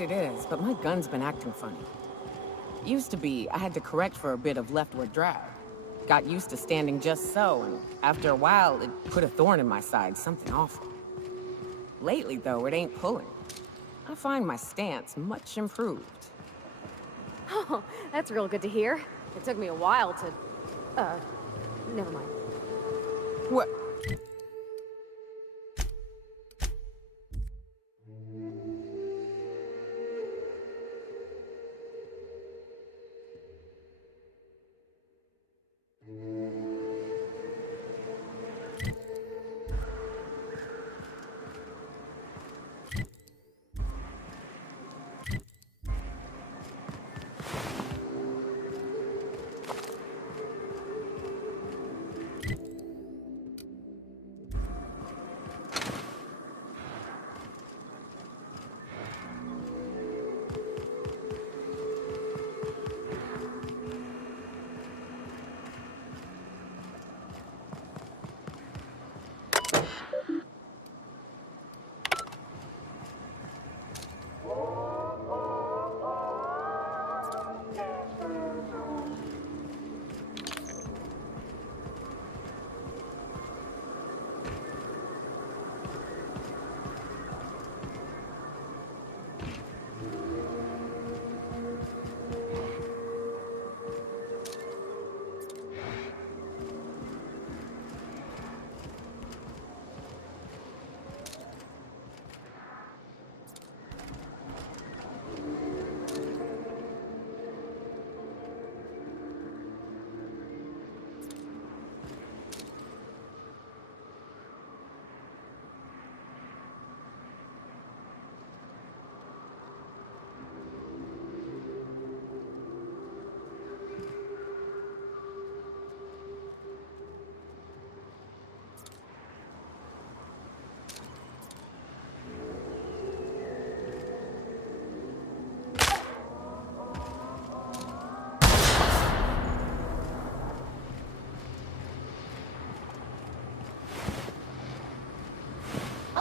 it is, but my gun's been acting funny. Used to be, I had to correct for a bit of leftward drag. Got used to standing just so, and after a while, it put a thorn in my side, something awful. Lately, though, it ain't pulling. I find my stance much improved. Oh, that's real good to hear. It took me a while to... never mind. What?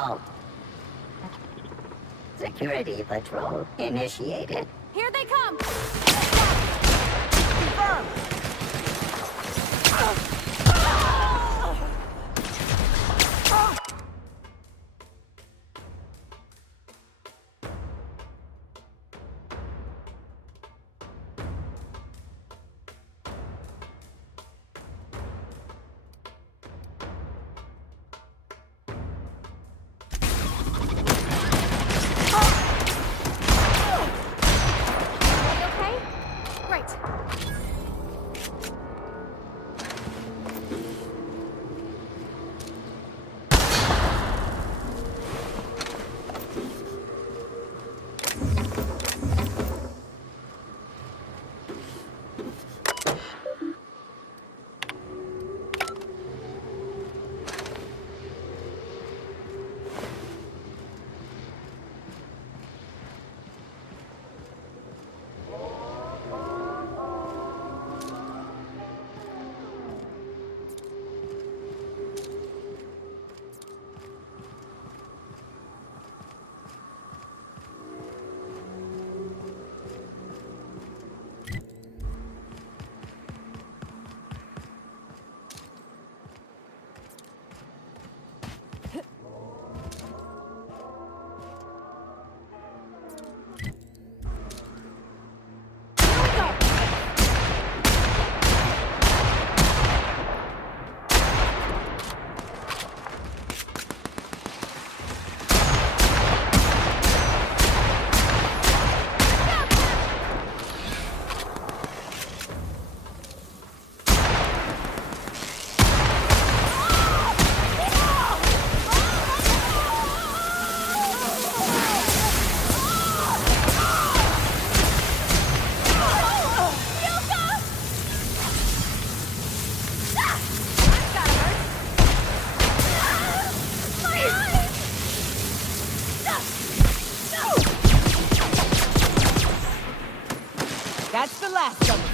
Oh. Security patrol initiated. Here they come! Confirmed! That's the last of it.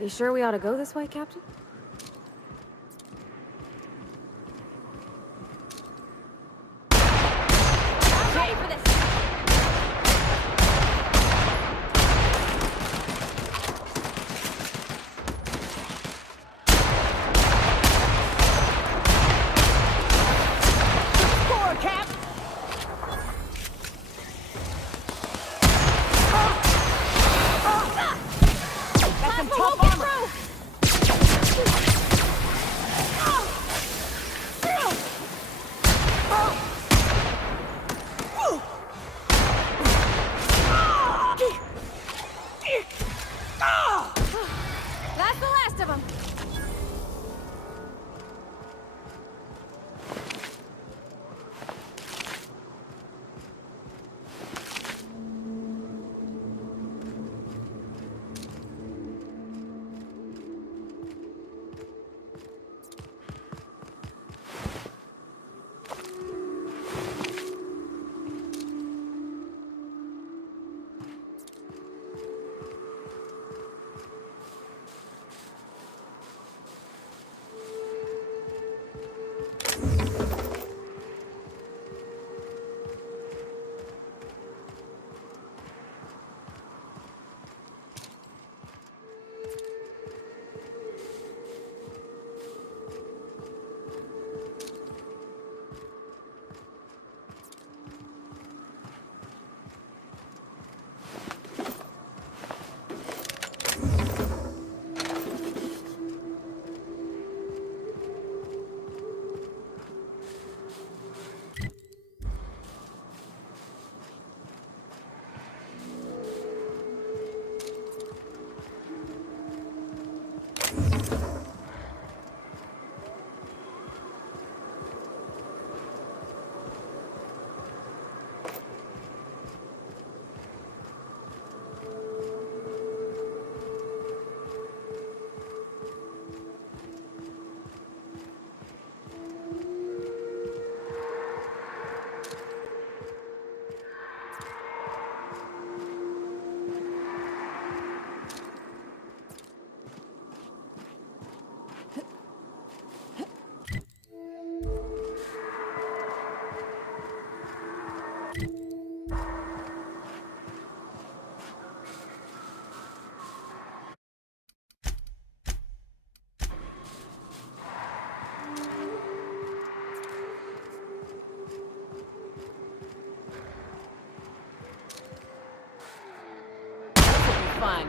You sure we ought to go this way, Captain? I'm ready for this! Score, Cap! That's some tough armor! That's the last of them! Fun.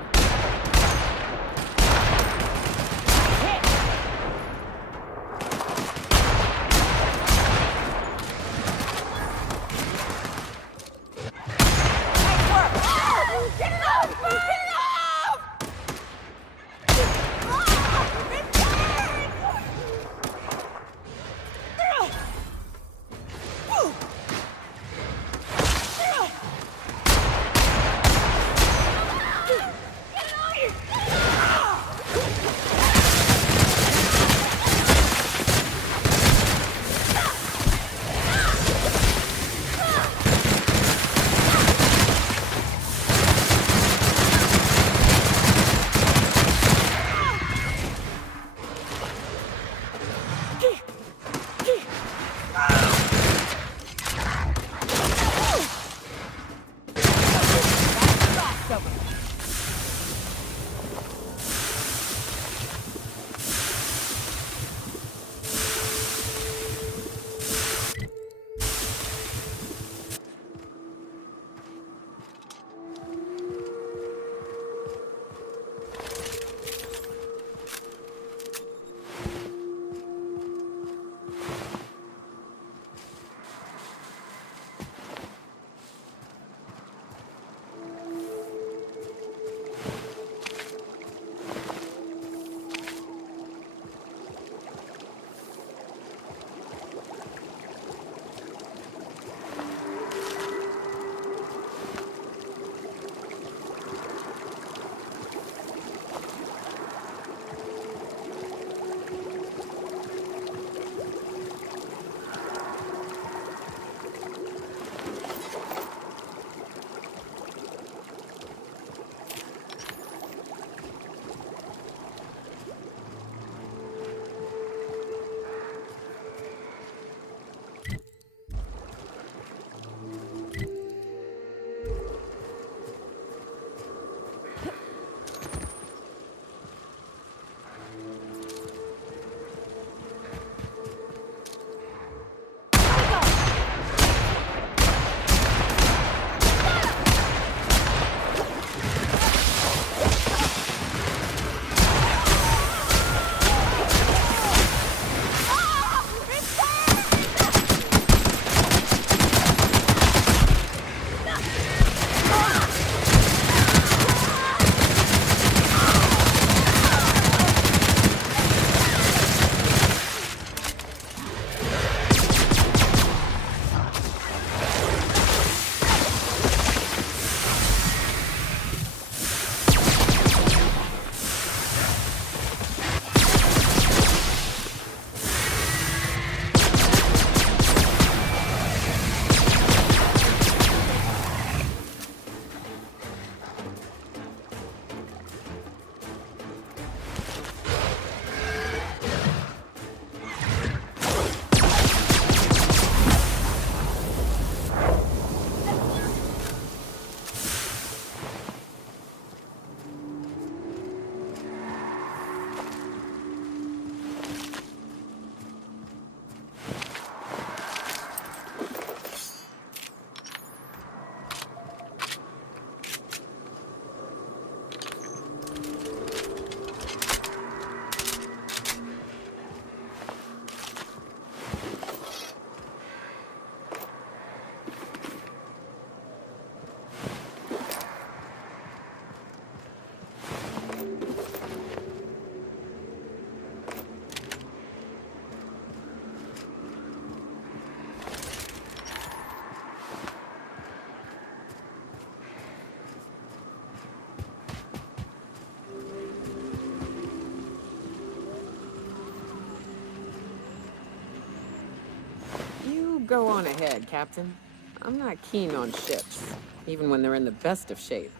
You go on ahead, Captain. I'm not keen on ships, even when they're in the best of shape.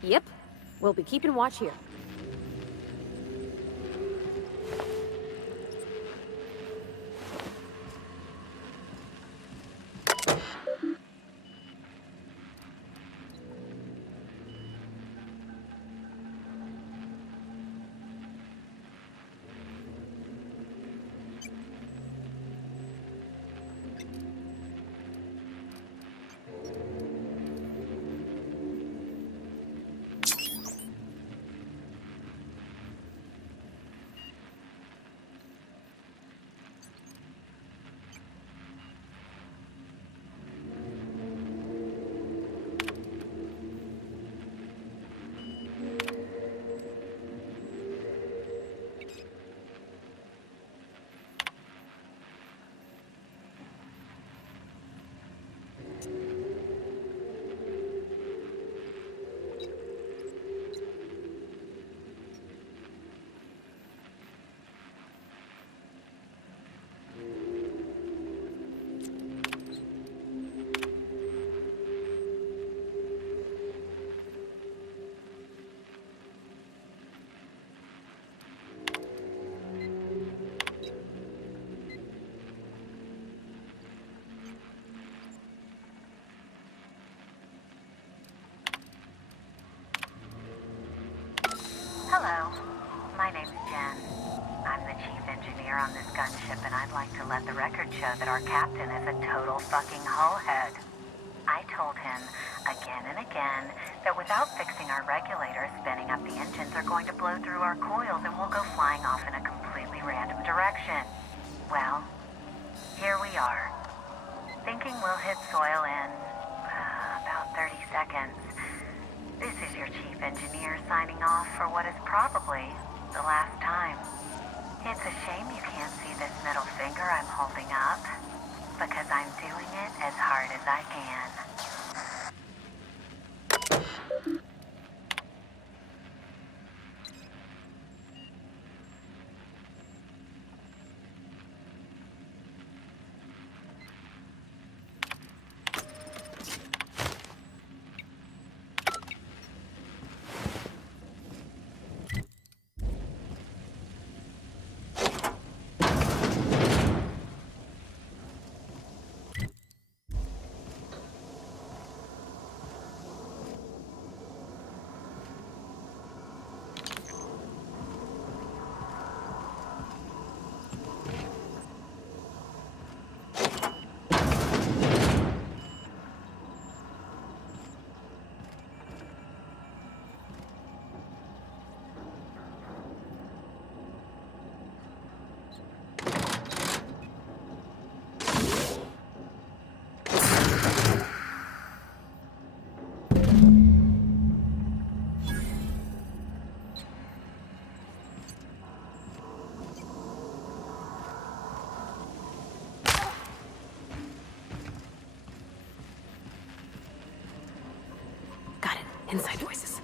Yep. We'll be keeping watch here. Hello, my name's Jen. I'm the chief engineer on this gunship, and I'd like to let the record show that our captain is a total fucking hullhead. I told him again and again that without fixing our regulators, spinning up the engines are going to blow through our coils and we'll go flying off in a completely random direction. Well, here we are. Thinking we'll hit soil in about 30 seconds. This is your chief engineer signing off for what is probably the last time. It's a shame you can't see this middle finger I'm holding up, because I'm doing it as hard as I can. Got it. Inside voices.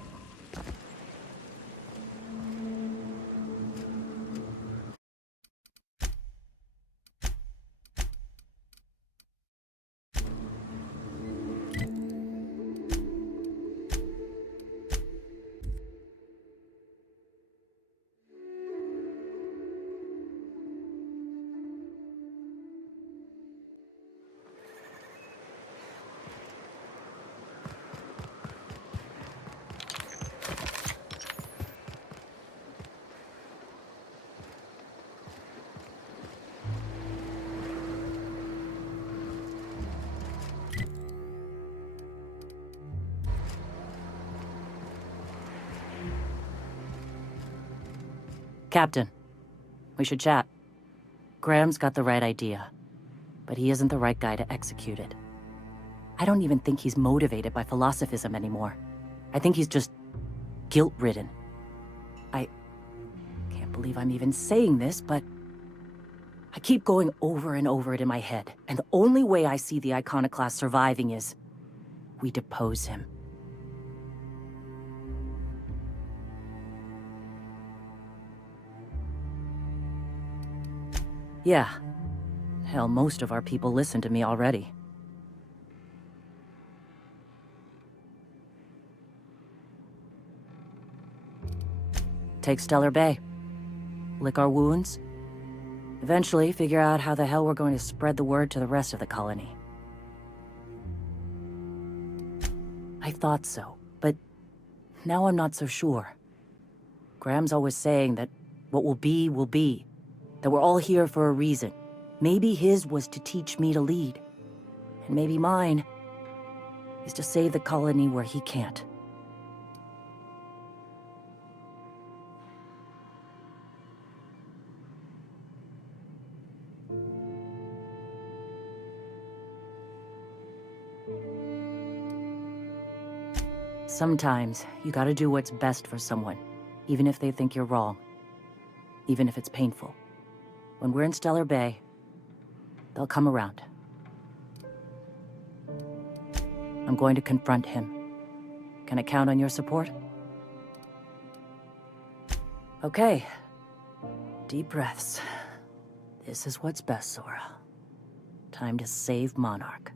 Captain, we should chat. Graham's got the right idea, but he isn't the right guy to execute it. I don't even think he's motivated by philosophism anymore. I think he's just guilt-ridden. I can't believe I'm even saying this, but I keep going over and over it in my head, and the only way I see the Iconoclast surviving is we depose him. Yeah, Hell, most of our people listen to me already. Take Stellar Bay. Lick our wounds. Eventually, figure out how the hell we're going to spread the word to the rest of the colony. I thought so, but now I'm not so sure. Graham's always saying that what will be, that we're all here for a reason. Maybe his was to teach me to lead, and maybe mine is to save the colony where he can't. Sometimes, you gotta do what's best for someone, even if they think you're wrong. Even if it's painful. When we're in Stellar Bay, they'll come around. I'm going to confront him. Can I count on your support? Okay. Deep breaths. This is what's best, Sora. Time to save Monarch.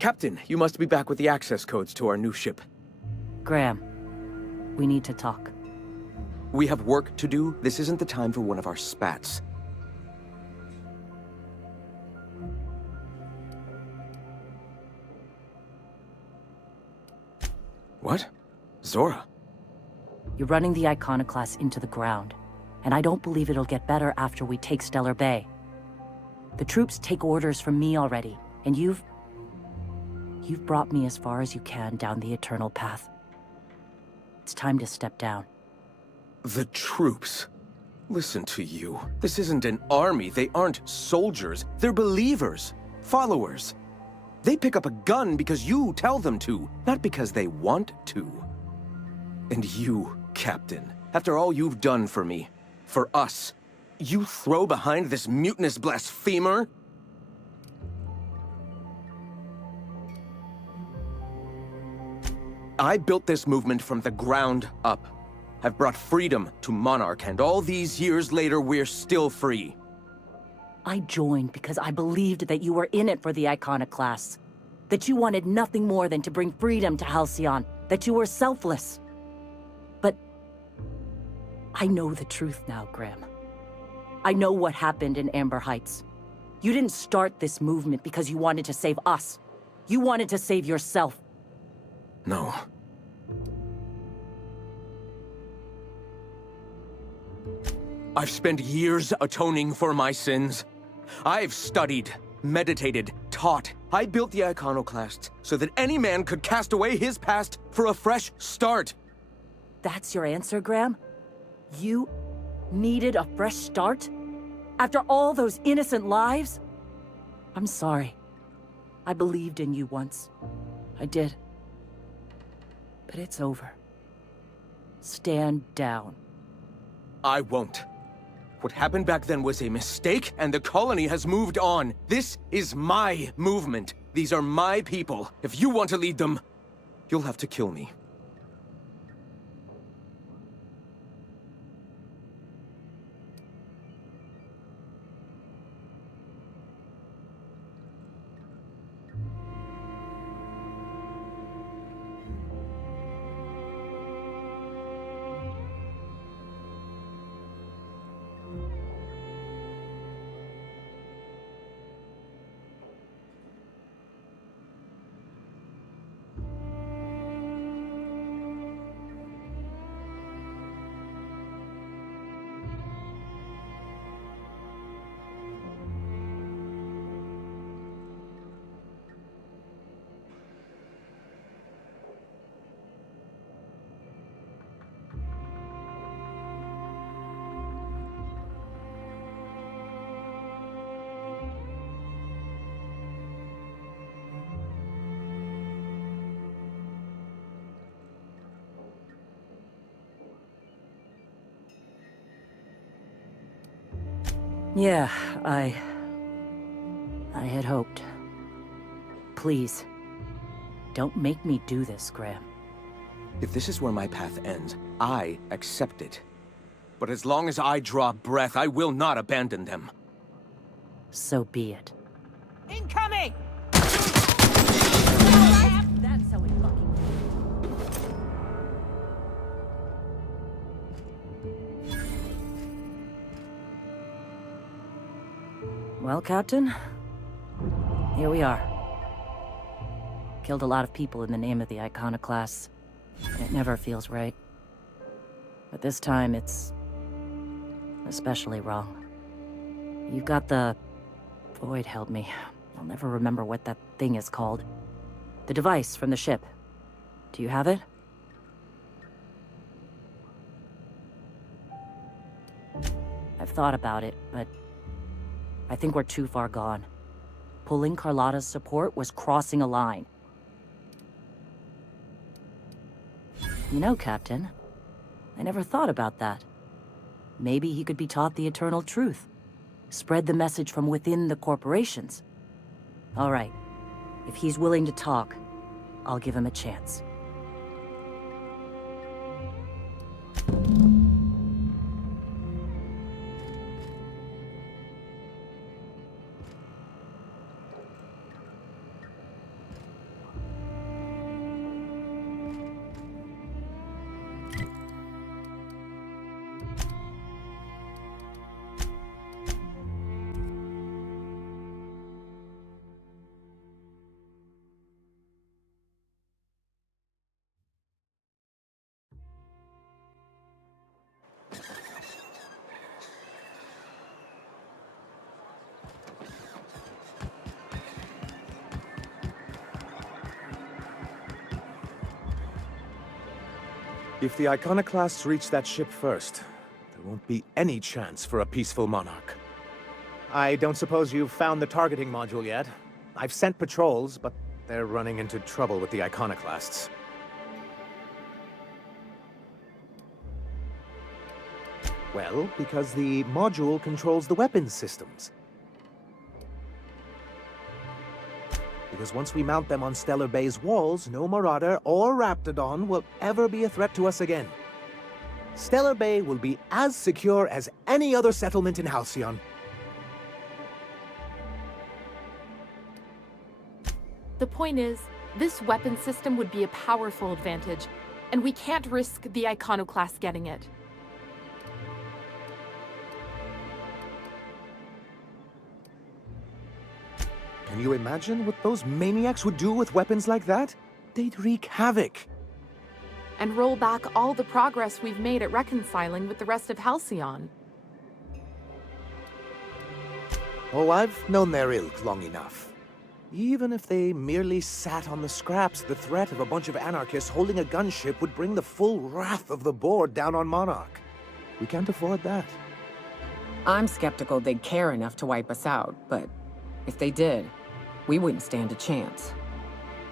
Captain, you must be back with the access codes to our new ship. Graham, we need to talk. We have work to do. This isn't the time for one of our spats. What? Zora? You're running the Iconoclast into the ground, and I don't believe it'll get better after we take Stellar Bay. The troops take orders from me already, and you've brought me as far as you can down the eternal path. It's time to step down. The troops? Listen to you. This isn't an army. They aren't soldiers. They're believers. Followers. They pick up a gun because you tell them to, not because they want to. And you, Captain, after all you've done for me, for us, you throw behind this mutinous blasphemer? I built this movement from the ground up. I've brought freedom to Monarch, and all these years later, we're still free. I joined because I believed that you were in it for the Iconoclasts. That you wanted nothing more than to bring freedom to Halcyon. That you were selfless. But I know the truth now, Graham. I know what happened in Amber Heights. You didn't start this movement because you wanted to save us. You wanted to save yourself. No. I've spent years atoning for my sins. I've studied, meditated, taught. I built the Iconoclasts so that any man could cast away his past for a fresh start. That's your answer, Graham? You needed a fresh start? After all those innocent lives? I'm sorry. I believed in you once. I did. But it's over. Stand down. I won't. What happened back then was a mistake, and the colony has moved on. This is my movement. These are my people. If you want to lead them, you'll have to kill me. Yeah, I had hoped. Please, don't make me do this, Graham. If this is where my path ends, I accept it. But as long as I draw breath, I will not abandon them. So be it. Incoming! That's how it fucking... Well, Captain, here we are. Killed a lot of people in the name of the Iconoclasts. It never feels right. But this time, it's especially wrong. You've got the... Void help me. I'll never remember what that thing is called. The device from the ship. Do you have it? I've thought about it, but I think we're too far gone. Pulling Carlotta's support was crossing a line. You know, Captain, I never thought about that. Maybe he could be taught the eternal truth. Spread the message from within the corporations. All right. If he's willing to talk, I'll give him a chance. If the Iconoclasts reach that ship first, there won't be any chance for a peaceful Monarch. I don't suppose you've found the targeting module yet? I've sent patrols, but they're running into trouble with the Iconoclasts. Well, because the module controls the weapons systems. Because once we mount them on Stellar Bay's walls, no Marauder or Raptidon will ever be a threat to us again. Stellar Bay will be as secure as any other settlement in Halcyon. The point is, this weapon system would be a powerful advantage, and we can't risk the Iconoclast getting it. Can you imagine what those maniacs would do with weapons like that? They'd wreak havoc. And roll back all the progress we've made at reconciling with the rest of Halcyon. Oh, I've known their ilk long enough. Even if they merely sat on the scraps, the threat of a bunch of anarchists holding a gunship would bring the full wrath of the board down on Monarch. We can't afford that. I'm skeptical they'd care enough to wipe us out, but if they did, we wouldn't stand a chance.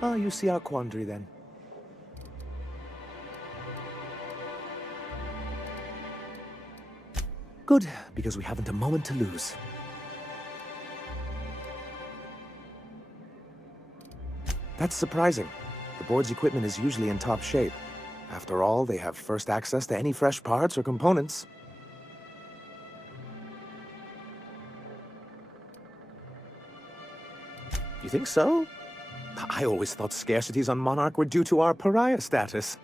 Oh, you see our quandary then. Good, because we haven't a moment to lose. That's surprising. The board's equipment is usually in top shape. After all, they have first access to any fresh parts or components. You think so? I always thought scarcities on Monarch were due to our pariah status.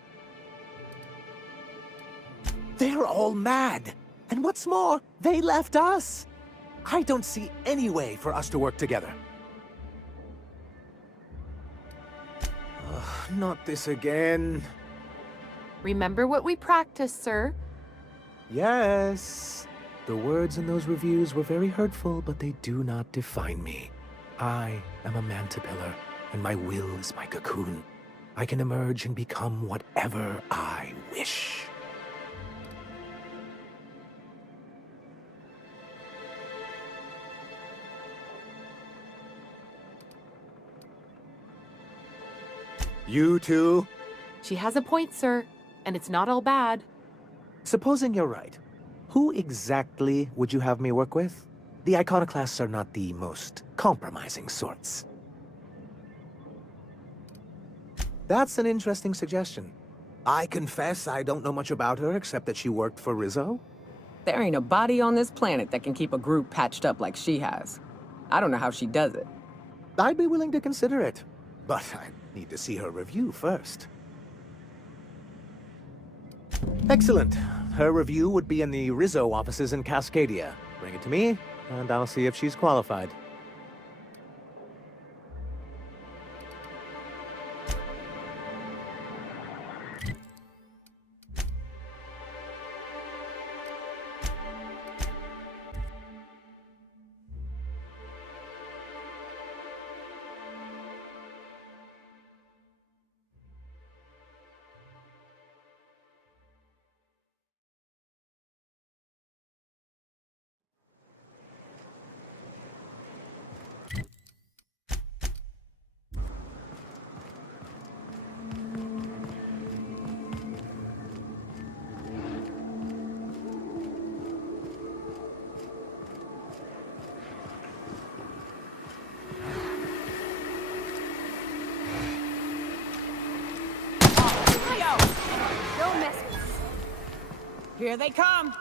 They're all mad! And what's more, they left us! I don't see any way for us to work together. Not this again. Remember what we practiced, sir? Yes. The words in those reviews were very hurtful, but they do not define me. I am a mantipillar, and my will is my cocoon. I can emerge and become whatever I wish. You too? She has a point, sir, and it's not all bad. Supposing you're right, who exactly would you have me work with? The iconoclasts are not the most compromising sorts. That's an interesting suggestion. I confess I don't know much about her except that she worked for Rizzo. There ain't a body on this planet that can keep a group patched up like she has. I don't know how she does it. I'd be willing to consider it, but I need to see her review first. Excellent. Her review would be in the Rizzo offices in Cascadia. Bring it to me, and I'll see if she's qualified. Don't mess with us. Here they come!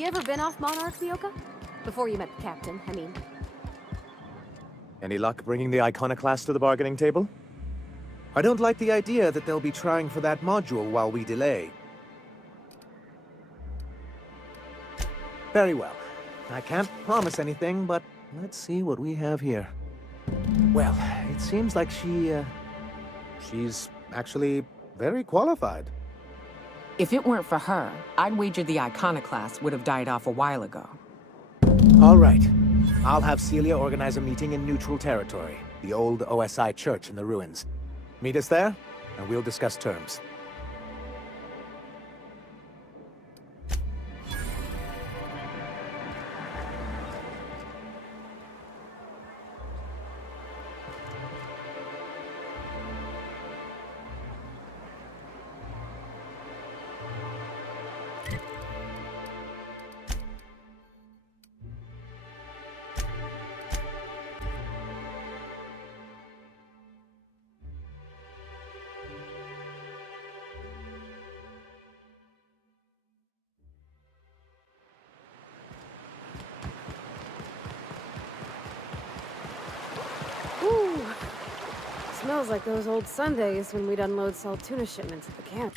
You ever been off Monarch, Nyoka? Before you met the captain, I mean. Any luck bringing the Iconoclast to the bargaining table? I don't like the idea that they'll be trying for that module while we delay. Very well. I can't promise anything, but let's see what we have here. Well, it seems like she's actually very qualified. If it weren't for her, I'd wager the Iconoclast would have died off a while ago. All right. I'll have Celia organize a meeting in neutral territory, the old OSI church in the ruins. Meet us there, and we'll discuss terms. Ooh. Smells like those old Sundays when we'd unload salt tuna shipments at the camp.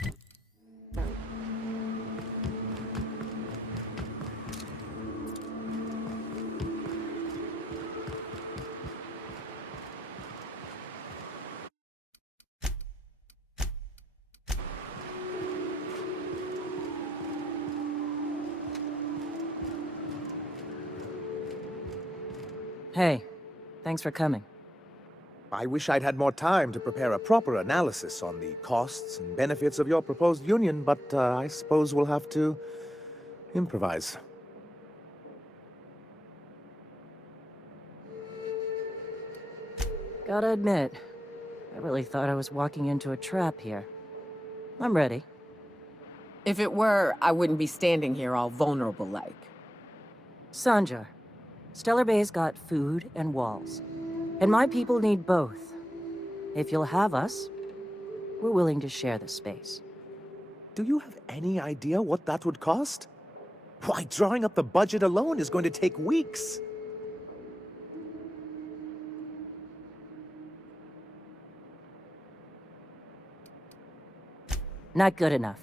Hey, thanks for coming. I wish I'd had more time to prepare a proper analysis on the costs and benefits of your proposed union, but I suppose we'll have to improvise. Gotta admit, I really thought I was walking into a trap here. I'm ready. If it were, I wouldn't be standing here all vulnerable like. Sanjar, Stellar Bay's got food and walls. And my people need both. If you'll have us, we're willing to share the space. Do you have any idea what that would cost? Why, drawing up the budget alone is going to take weeks. Not good enough.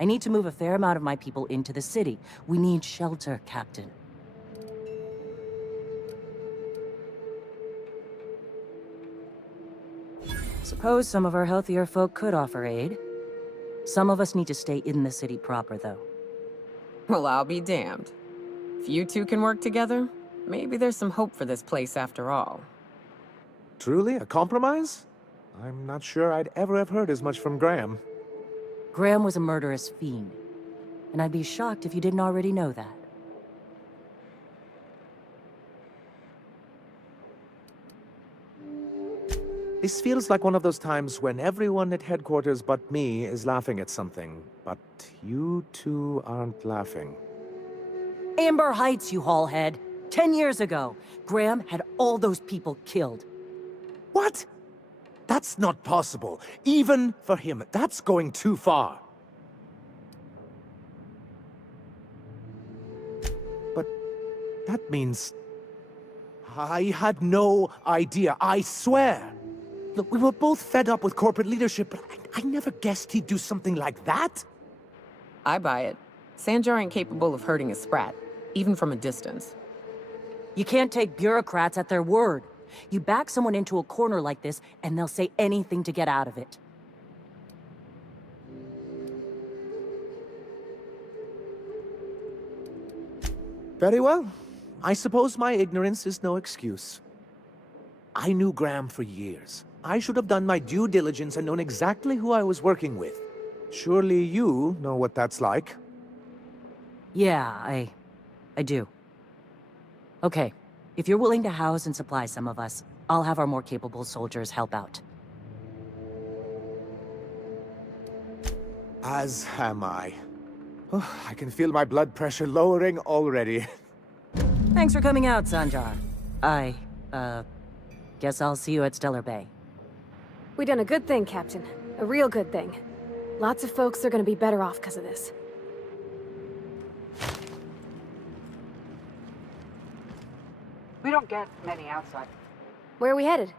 I need to move a fair amount of my people into the city. We need shelter, Captain. Suppose some of our healthier folk could offer aid. Some of us need to stay in the city proper, though. Well, I'll be damned. If you two can work together, maybe there's some hope for this place after all. Truly, a compromise? I'm not sure I'd ever have heard as much from Graham. Graham was a murderous fiend, and I'd be shocked if you didn't already know that. This feels like one of those times when everyone at headquarters but me is laughing at something, but you two aren't laughing. Amber Heights, you haulhead. 10 years ago, Graham had all those people killed. What? That's not possible. Even for him, that's going too far. But that means I had no idea, I swear. Look, we were both fed up with corporate leadership, but I never guessed he'd do something like that. I buy it. Sanjar ain't capable of hurting a sprat, even from a distance. You can't take bureaucrats at their word. You back someone into a corner like this, and they'll say anything to get out of it. Very well. I suppose my ignorance is no excuse. I knew Graham for years. I should have done my due diligence and known exactly who I was working with. Surely you know what that's like. Yeah, I do. Okay, if you're willing to house and supply some of us, I'll have our more capable soldiers help out. As am I. Oh, I can feel my blood pressure lowering already. Thanks for coming out, Sanjar. Guess I'll see you at Stellar Bay. We done a good thing, Captain. A real good thing. Lots of folks are gonna be better off because of this. We don't get many outside. Where are we headed?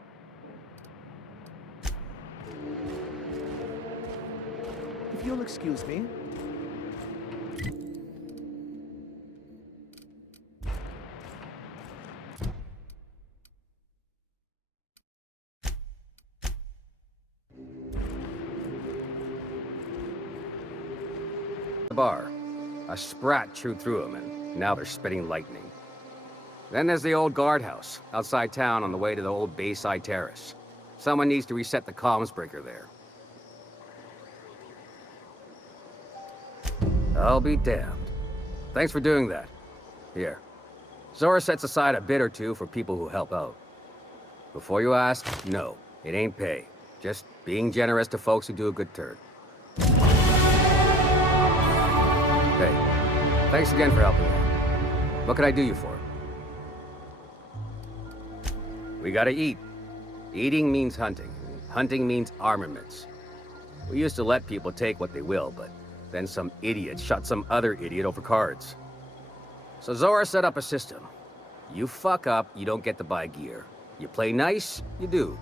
If you'll excuse me. The bar. A sprat chewed through them, and now they're spitting lightning. Then there's the old guardhouse, outside town on the way to the old Bayside Terrace. Someone needs to reset the comms breaker there. I'll be damned. Thanks for doing that. Here. Zora sets aside a bit or two for people who help out. Before you ask, no, it ain't pay. Just being generous to folks who do a good turn. Hey, thanks again for helping out. What can I do you for? We gotta eat. Eating means hunting. Hunting means armaments. We used to let people take what they will, but then some idiot shot some other idiot over cards. So Zora set up a system. You fuck up, you don't get to buy gear. You play nice, you do.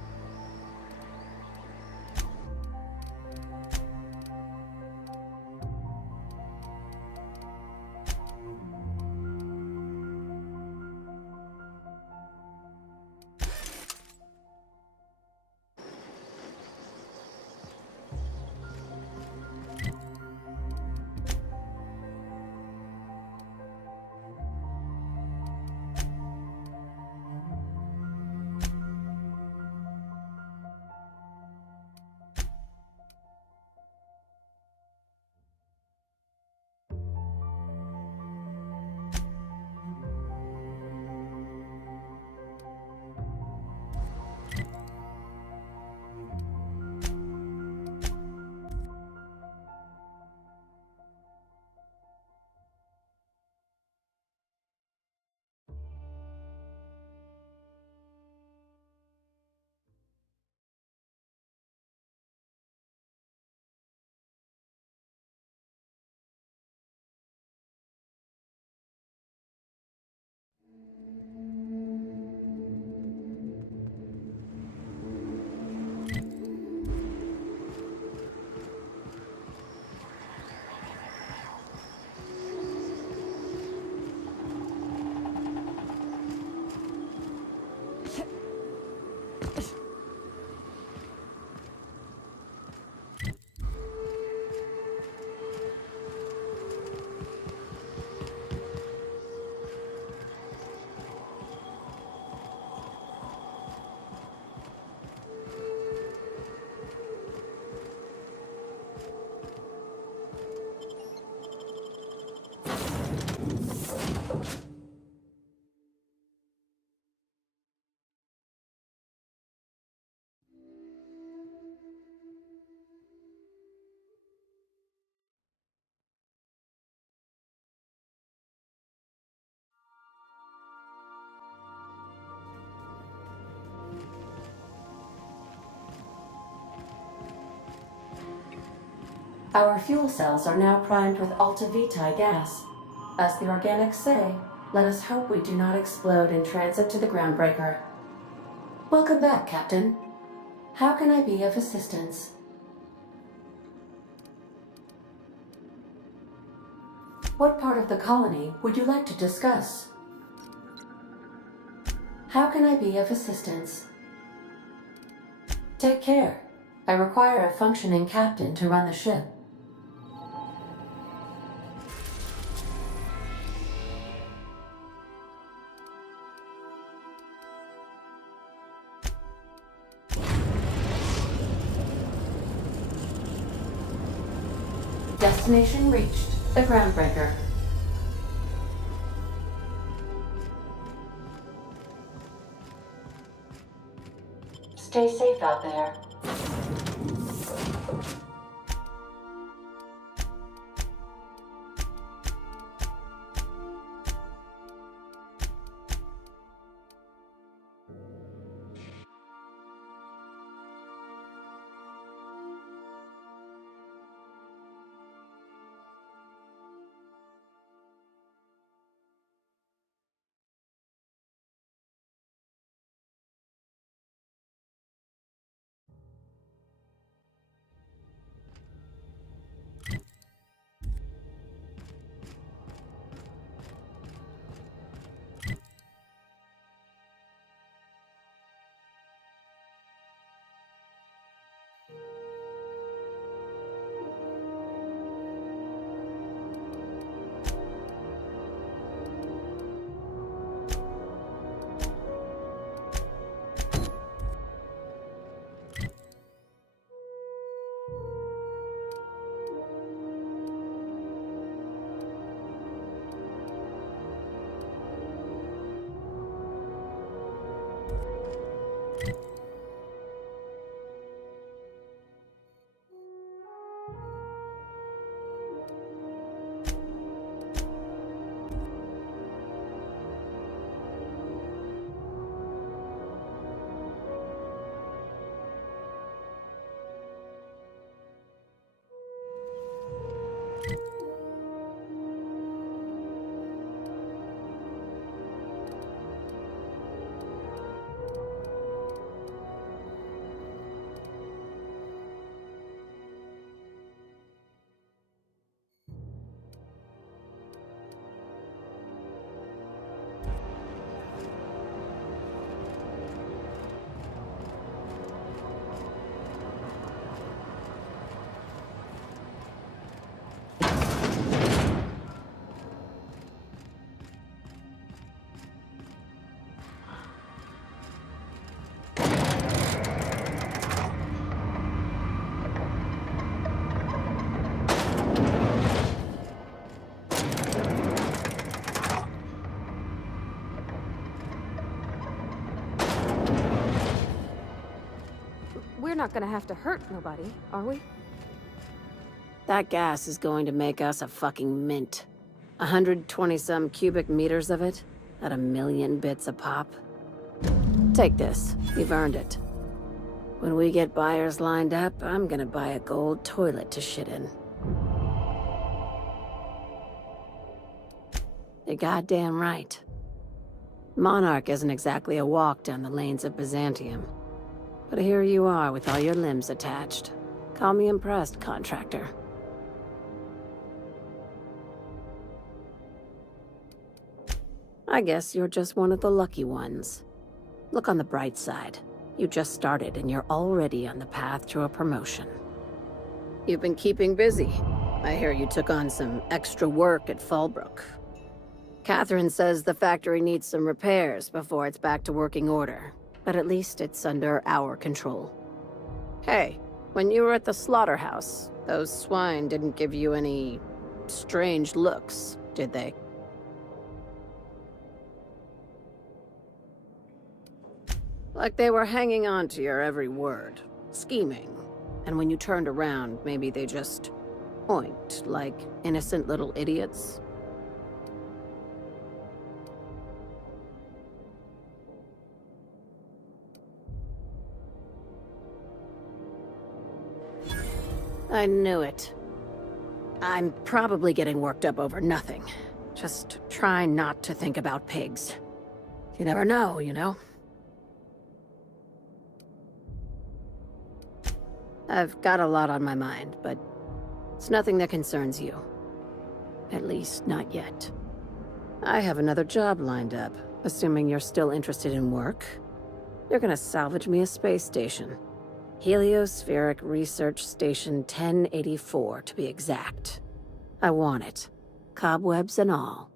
Our fuel cells are now primed with Alta Vitae gas. As the organics say, let us hope we do not explode in transit to the groundbreaker. Welcome back, Captain. How can I be of assistance? What part of the colony would you like to discuss? How can I be of assistance? Take care. I require a functioning captain to run the ship. Destination reached. The groundbreaker. Stay safe out there. not gonna have to hurt nobody, are we? That gas is going to make us a fucking mint. 120-some cubic meters of it, at 1,000,000 bits a pop. Take this. You've earned it. When we get buyers lined up, I'm gonna buy a gold toilet to shit in. You're goddamn right. Monarch isn't exactly a walk down the lanes of Byzantium. But here you are with all your limbs attached. Call me impressed, contractor. I guess you're just one of the lucky ones. Look on the bright side. You just started and you're already on the path to a promotion. You've been keeping busy. I hear you took on some extra work at Fallbrook. Catherine says the factory needs some repairs before it's back to working order, but at least it's under our control. Hey, when you were at the slaughterhouse, those swine didn't give you any strange looks, did they? Like they were hanging on to your every word, scheming. And when you turned around, maybe they just oinked like innocent little idiots. I knew it. I'm probably getting worked up over nothing. Just try not to think about pigs. You never know, you know? I've got a lot on my mind, but it's nothing that concerns you. At least, not yet. I have another job lined up, assuming you're still interested in work. You're gonna salvage me a space station. Heliospheric Research Station 1084, to be exact. I want it. Cobwebs and all.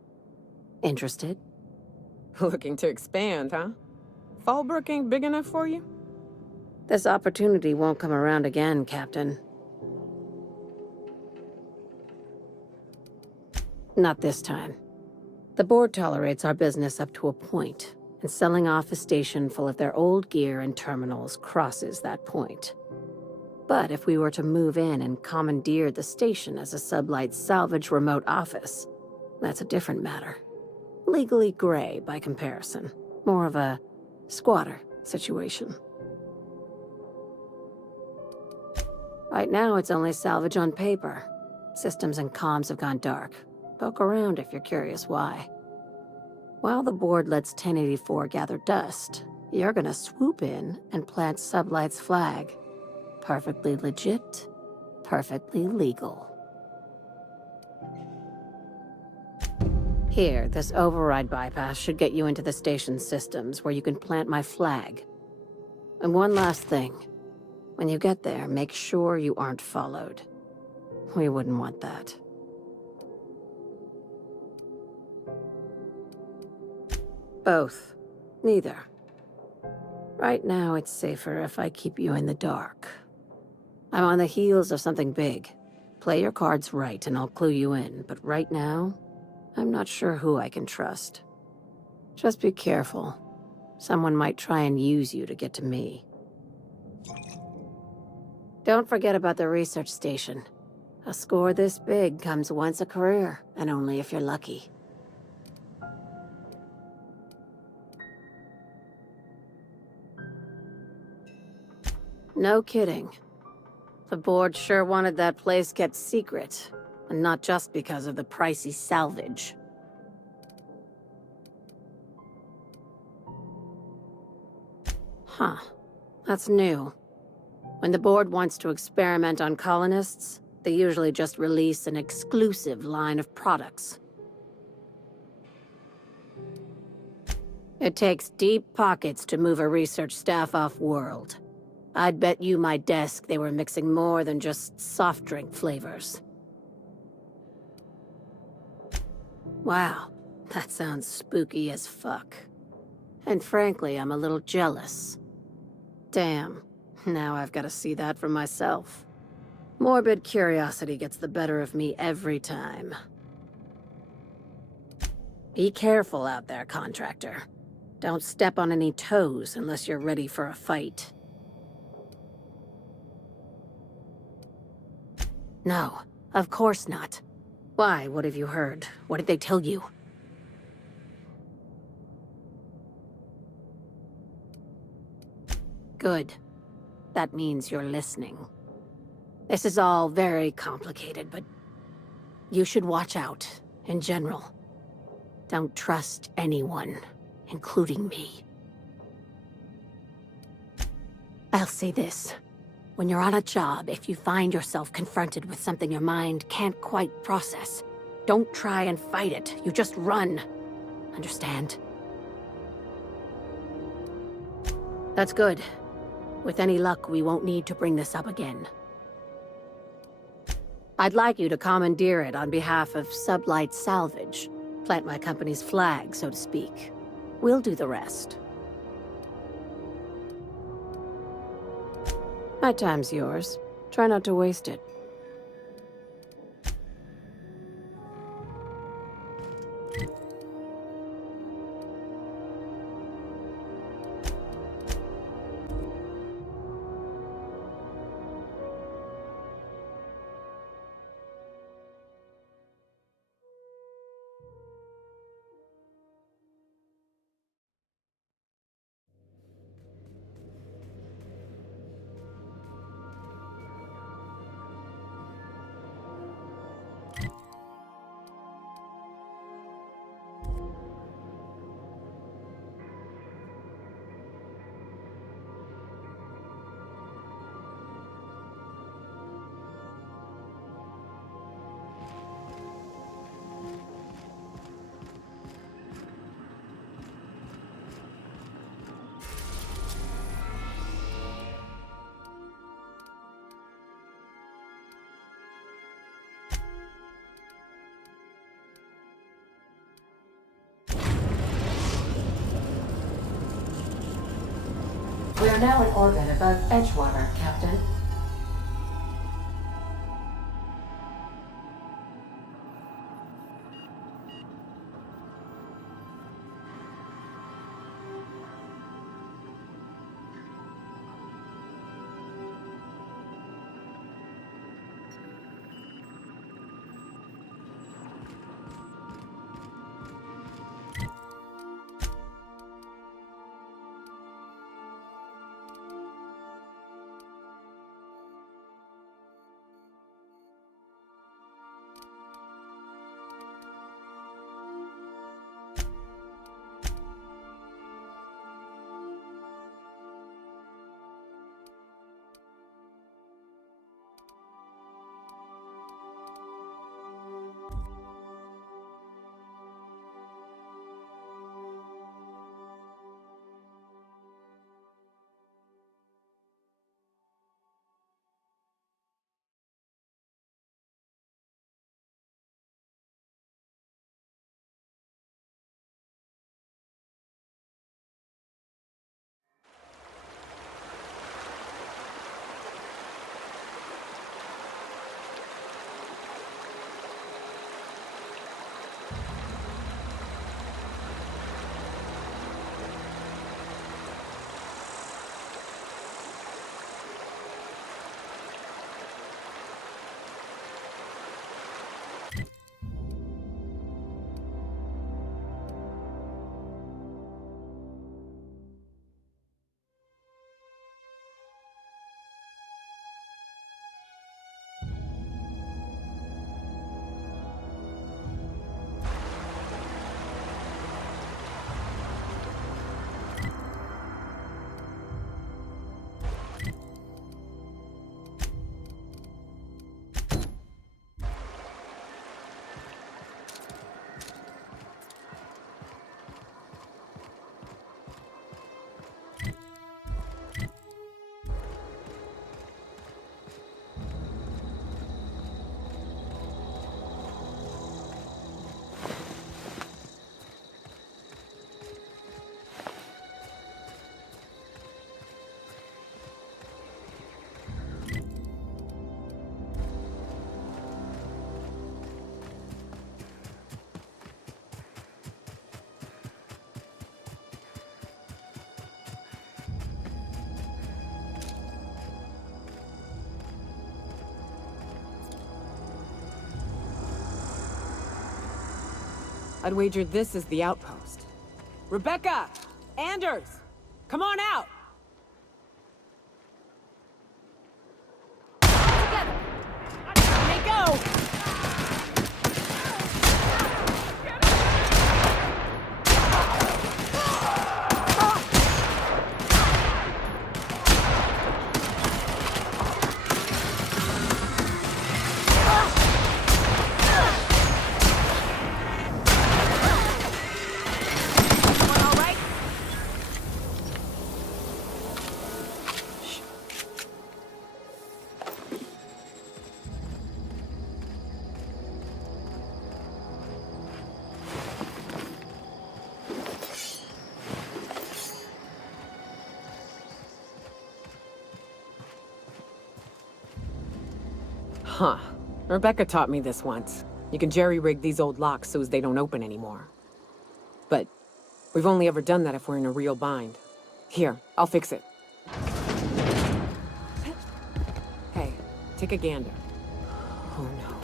Interested? Looking to expand, huh? Fallbrook ain't big enough for you? This opportunity won't come around again, Captain. Not this time. The board tolerates our business up to a point, and selling off a station full of their old gear and terminals crosses that point. But if we were to move in and commandeer the station as a sublight salvage remote office, that's a different matter. Legally gray by comparison. More of a squatter situation. Right now, it's only salvage on paper. Systems and comms have gone dark. Poke around if you're curious why. While the board lets 1084 gather dust, you're gonna swoop in and plant Sublight's flag. Perfectly legit, perfectly legal. Here, this override bypass should get you into the station's systems where you can plant my flag. And one last thing. When you get there, make sure you aren't followed. We wouldn't want that. Both. Neither. Right now, it's safer if I keep you in the dark. I'm on the heels of something big. Play your cards right and I'll clue you in, but right now, I'm not sure who I can trust. Just be careful. Someone might try and use you to get to me. Don't forget about the research station. A score this big comes once a career, and only if you're lucky. No kidding. The board sure wanted that place kept secret, and not just because of the pricey salvage. Huh. That's new. When the board wants to experiment on colonists, they usually just release an exclusive line of products. It takes deep pockets to move a research staff off-world. I'd bet you my desk they were mixing more than just soft drink flavors. Wow, that sounds spooky as fuck. And frankly, I'm a little jealous. Damn. Now I've got to see that for myself. Morbid curiosity gets the better of me every time. Be careful out there, contractor. Don't step on any toes unless you're ready for a fight. No, of course not. Why? What have you heard? What did they tell you? Good. That means you're listening. This is all very complicated, but you should watch out, in general. Don't trust anyone, including me. I'll say this. When you're on a job, if you find yourself confronted with something your mind can't quite process, don't try and fight it. You just run. Understand? That's good. With any luck, we won't need to bring this up again. I'd like you to commandeer it on behalf of Sublight Salvage. Plant my company's flag, so to speak. We'll do the rest. My time's yours. Try not to waste it. We are now in orbit above Edgewater, Captain. I'd wager this is the outpost. Rebecca! Anders! Come on out! Together! Here they go! Huh. Rebecca taught me this once. You can jerry-rig these old locks so as they don't open anymore. But we've only ever done that if we're in a real bind. Here, I'll fix it. Hey, take a gander. Oh no.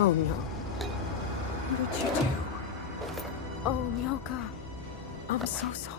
Oh no. What did you do? Oh, Nyoka. I'm so sorry.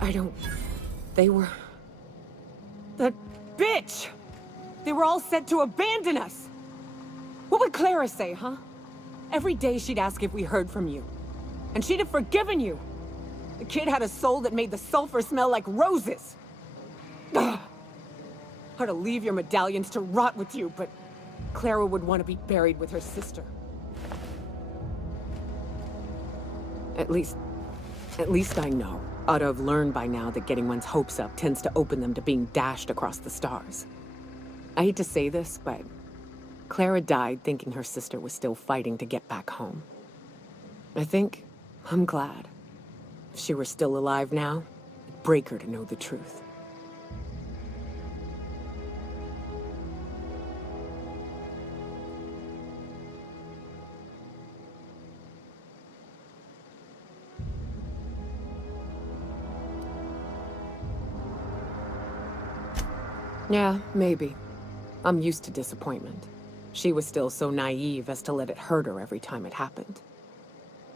I don't... They were... That bitch! They were all set to abandon us! What would Clara say, huh? Every day she'd ask if we heard from you. And she'd have forgiven you! The kid had a soul that made the sulfur smell like roses! Ugh. I'd leave your medallions to rot with you, but... Clara would want to be buried with her sister. At least I know. Ought to have learned by now that getting one's hopes up tends to open them to being dashed across the stars. I hate to say this, but Clara died thinking her sister was still fighting to get back home. I think I'm glad. If she were still alive now, it'd break her to know the truth. Yeah, maybe. I'm used to disappointment. She was still so naive as to let it hurt her every time it happened.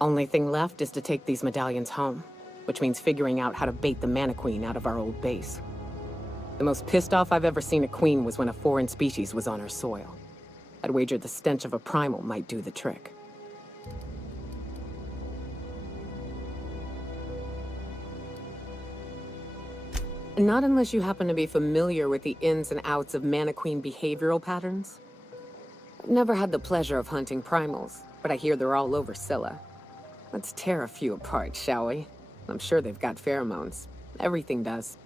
Only thing left is to take these medallions home, which means figuring out how to bait the Mana Queen out of our old base. The most pissed off I've ever seen a queen was when a foreign species was on her soil. I'd wager the stench of a primal might do the trick. Not unless you happen to be familiar with the ins and outs of Mana Queen behavioral patterns. I've never had the pleasure of hunting primals, but I hear they're all over Scylla. Let's tear a few apart, shall we? I'm sure they've got pheromones. Everything does.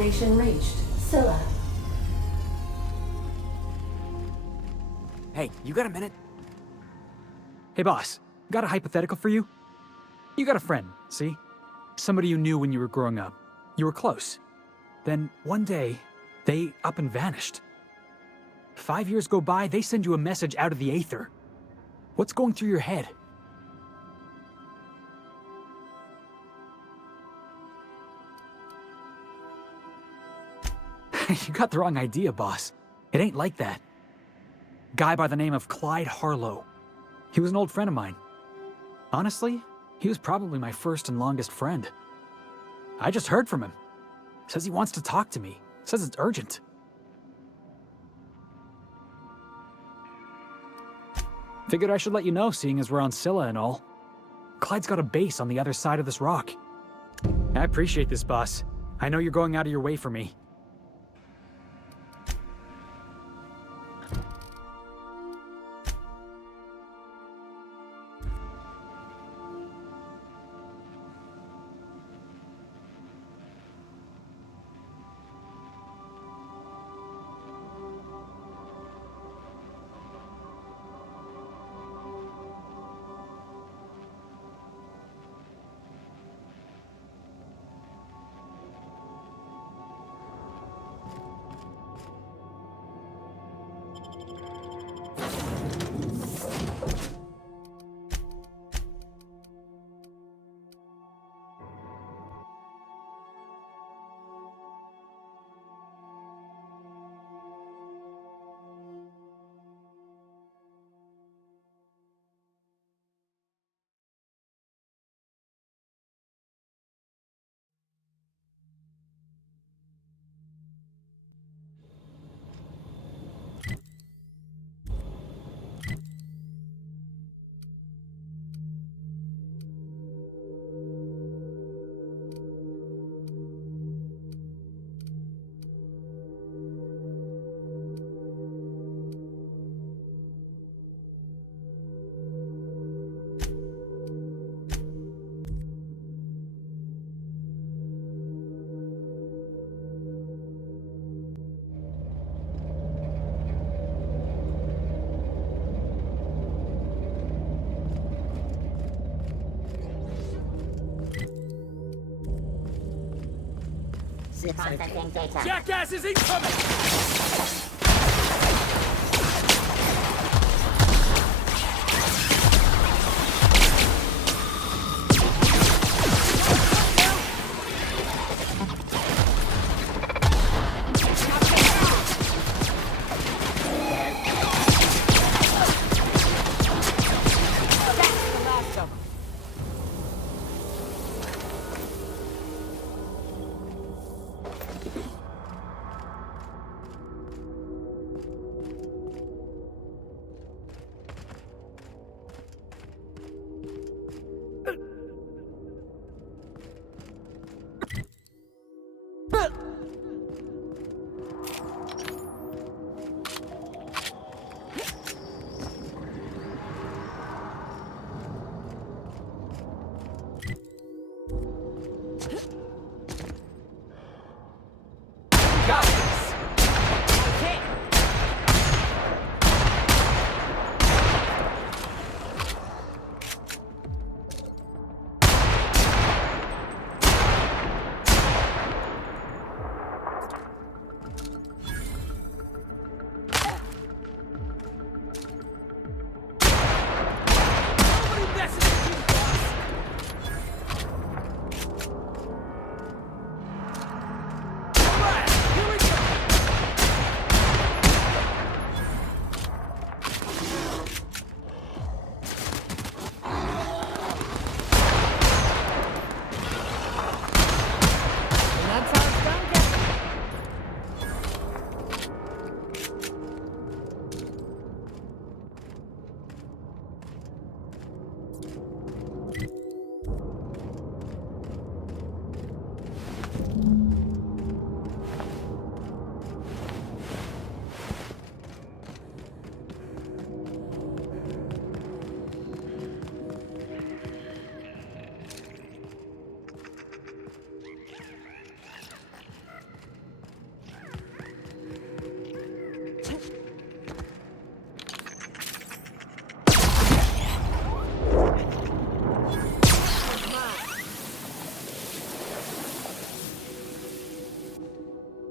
Destination reached. Scylla. Hey, you got a minute? Hey, boss. Got a hypothetical for you? You got a friend, see? Somebody you knew when you were growing up. You were close. Then, one day, they up and vanished. 5 years go by, they send you a message out of the aether. What's going through your head? You got the wrong idea, boss. It ain't like that. Guy by the name of Clyde Harlow. He was an old friend of mine. Honestly, he was probably my first and longest friend. I just heard from him. Says he wants to talk to me. Says it's urgent. Figured I should let you know, seeing as we're on Scylla and all. Clyde's got a base on the other side of this rock. I appreciate this, boss. I know you're going out of your way for me. Processing data. Jackass is incoming!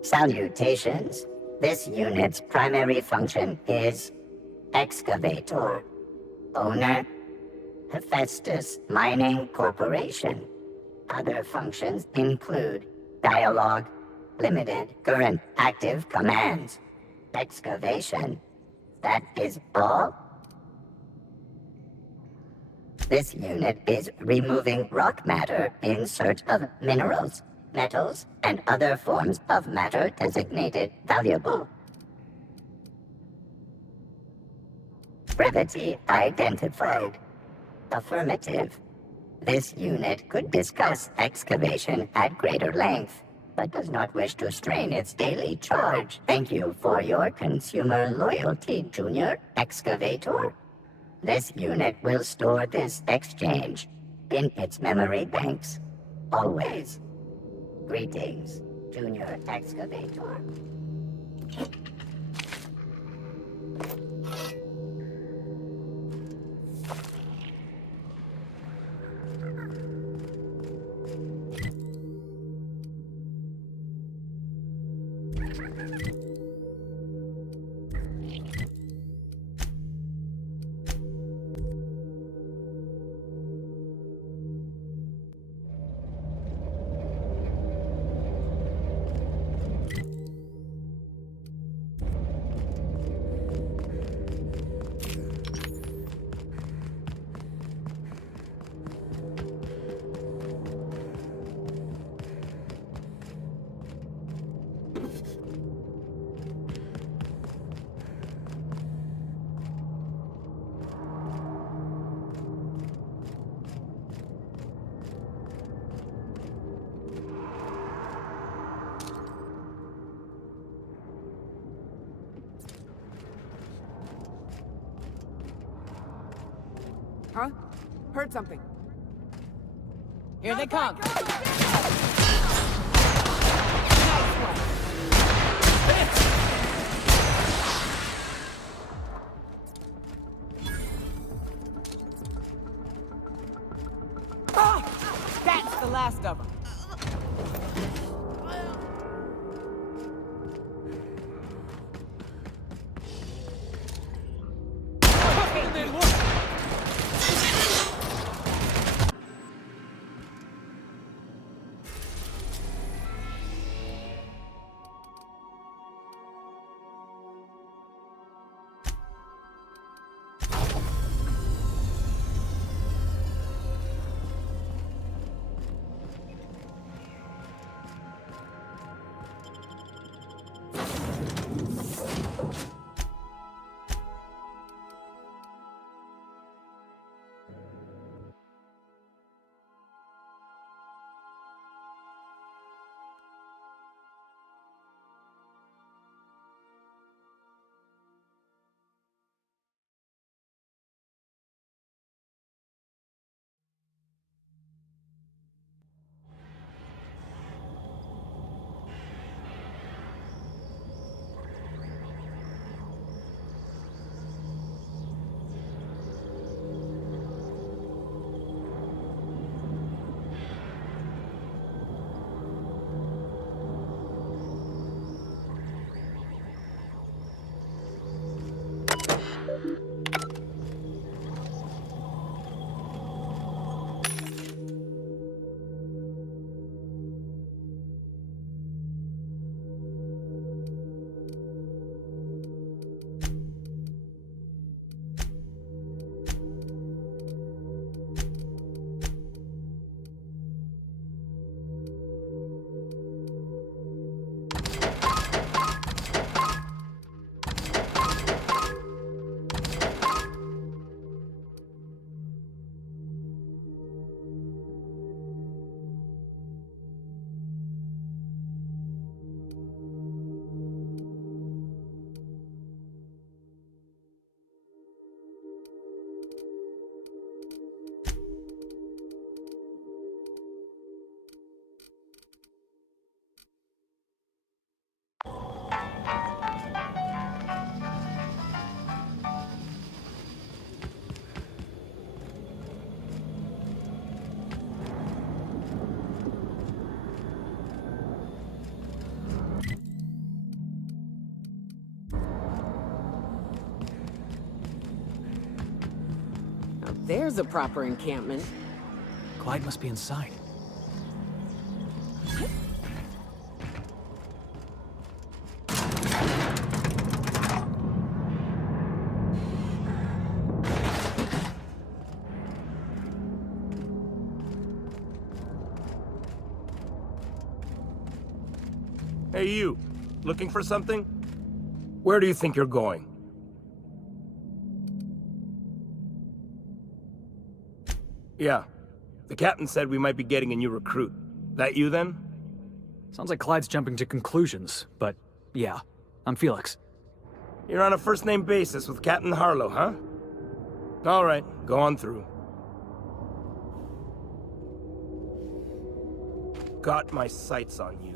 Salutations. This unit's primary function is excavator. Owner, Hephaestus Mining Corporation. Other functions include dialogue, limited current active commands, excavation. That is all. This unit is removing rock matter in search of minerals, metals, and other forms of matter designated valuable. Brevity identified. Affirmative. This unit could discuss excavation at greater length, but does not wish to strain its daily charge. Thank you for your consumer loyalty, Junior Excavator. This unit will store this exchange in its memory banks. Always. Greetings, Junior Excavator. Huh? Heard something. Here they come. Ah! That's the last of them. There's a proper encampment. Clyde must be inside. Hey, you. Looking for something? Where do you think you're going? Yeah. The captain said we might be getting a new recruit. That you, then? Sounds like Clyde's jumping to conclusions, but yeah, I'm Felix. You're on a first-name basis with Captain Harlow, huh? All right, go on through. Got my sights on you.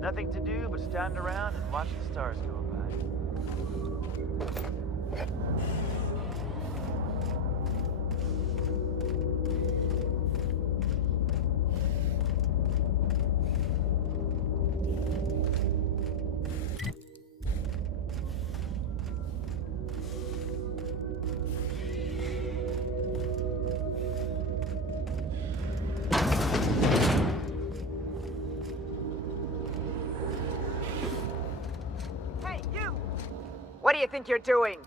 Nothing to do but stand around and watch the stars go by. Hey, you! What do you think you're doing?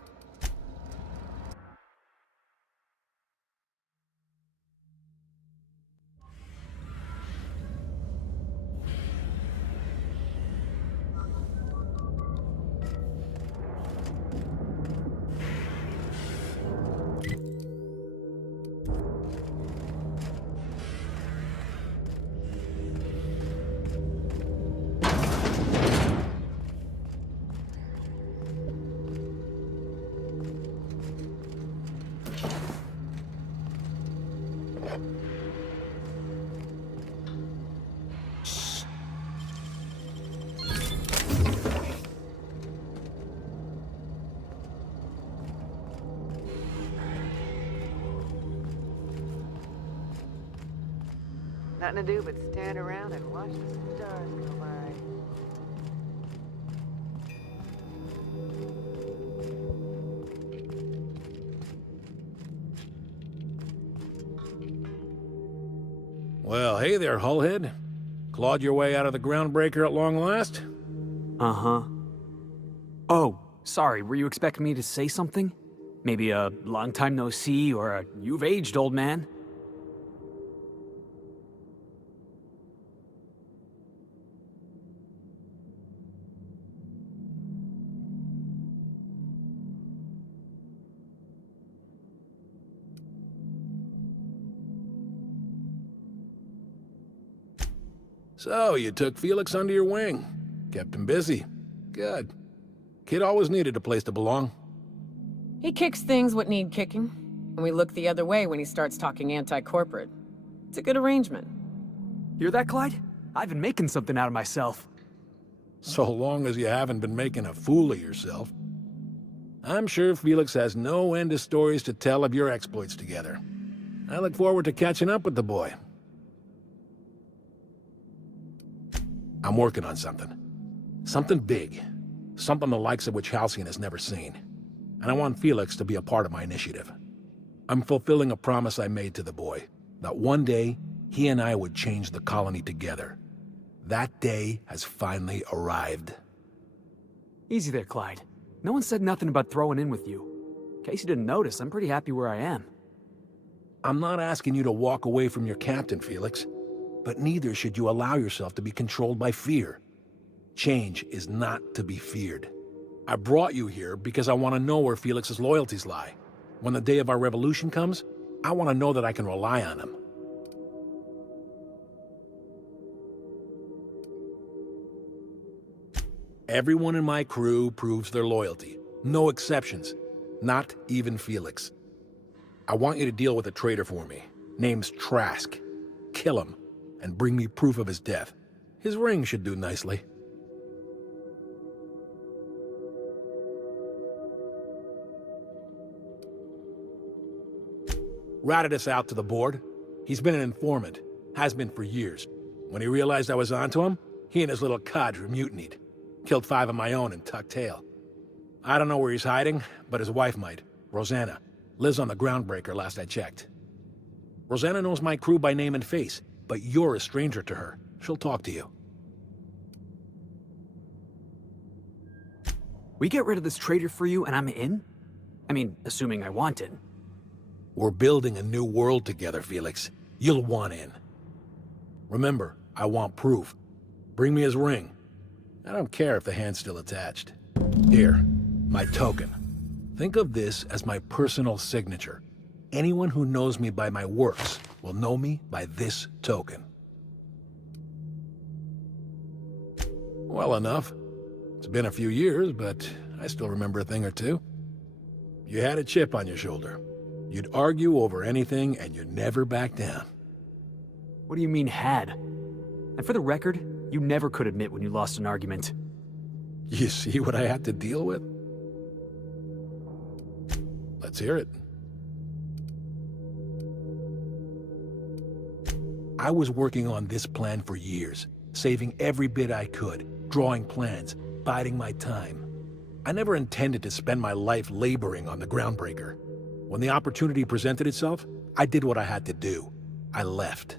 Nothing to do but stand around and watch the stars go by. Well, hey there, Hullhead. Clawed your way out of the groundbreaker at long last? Uh-huh. Oh, sorry, were you expecting me to say something? Maybe a long time no see, or a you've aged, old man? So, you took Felix under your wing. Kept him busy. Good. Kid always needed a place to belong. He kicks things what need kicking, and we look the other way when he starts talking anti-corporate. It's a good arrangement. Hear that, Clyde? I've been making something out of myself. So long as you haven't been making a fool of yourself. I'm sure Felix has no end of stories to tell of your exploits together. I look forward to catching up with the boy. I'm working on something. Something big. Something the likes of which Halcyon has never seen. And I want Felix to be a part of my initiative. I'm fulfilling a promise I made to the boy, that one day, he and I would change the colony together. That day has finally arrived. Easy there, Clyde. No one said nothing about throwing in with you. In case you didn't notice, I'm pretty happy where I am. I'm not asking you to walk away from your captain, Felix. But neither should you allow yourself to be controlled by fear. Change is not to be feared. I brought you here because I want to know where Felix's loyalties lie. When the day of our revolution comes, I want to know that I can rely on him. Everyone in my crew proves their loyalty. No exceptions. Not even Felix. I want you to deal with a traitor for me. Name's Trask. Kill him. And bring me proof of his death. His ring should do nicely. Ratted us out to the board. He's been an informant. Has been for years. When he realized I was onto him, he and his little cadre mutinied. Killed 5 of my own and tucked tail. I don't know where he's hiding, but his wife might. Rosanna. Lives on the Groundbreaker last I checked. Rosanna knows my crew by name and face, but you're a stranger to her. She'll talk to you. We get rid of this traitor for you and I'm in? I mean, assuming I want in. We're building a new world together, Felix. You'll want in. Remember, I want proof. Bring me his ring. I don't care if the hand's still attached. Here, my token. Think of this as my personal signature. Anyone who knows me by my works will know me by this token. Well enough. It's been a few years, but I still remember a thing or two. You had a chip on your shoulder. You'd argue over anything, and you'd never back down. What do you mean, had? And for the record, you never could admit when you lost an argument. You see what I had to deal with? Let's hear it. I was working on this plan for years, saving every bit I could, drawing plans, biding my time. I never intended to spend my life laboring on the Groundbreaker. When the opportunity presented itself, I did what I had to do. I left.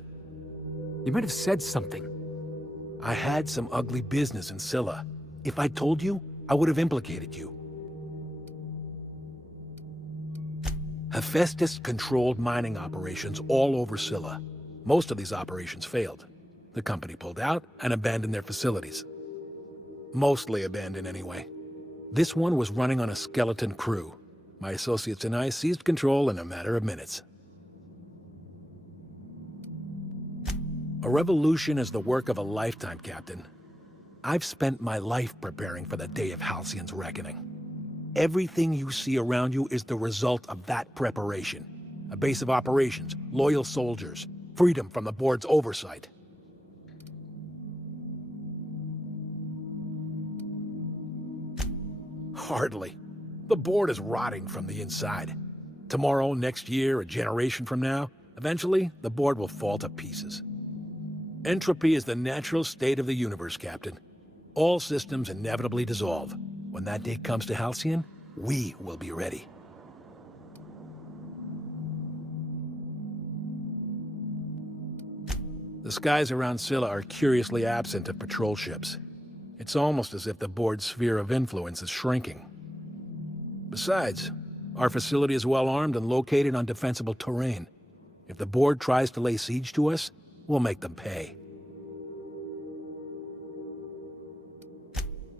You might have said something. I had some ugly business in Scylla. If I told you, I would have implicated you. Hephaestus controlled mining operations all over Scylla. Most of these operations failed. The company pulled out and abandoned their facilities. Mostly abandoned anyway. This one was running on a skeleton crew. My associates and I seized control in a matter of minutes. A revolution is the work of a lifetime, Captain. I've spent my life preparing for the day of Halcyon's reckoning. Everything you see around you is the result of that preparation. A base of operations, loyal soldiers, freedom from the board's oversight. Hardly. The board is rotting from the inside. Tomorrow, next year, a generation from now, eventually, the board will fall to pieces. Entropy is the natural state of the universe, Captain. All systems inevitably dissolve. When that day comes to Halcyon, we will be ready. The skies around Scylla are curiously absent of patrol ships. It's almost as if the board's sphere of influence is shrinking. Besides, our facility is well armed and located on defensible terrain. If the board tries to lay siege to us, we'll make them pay.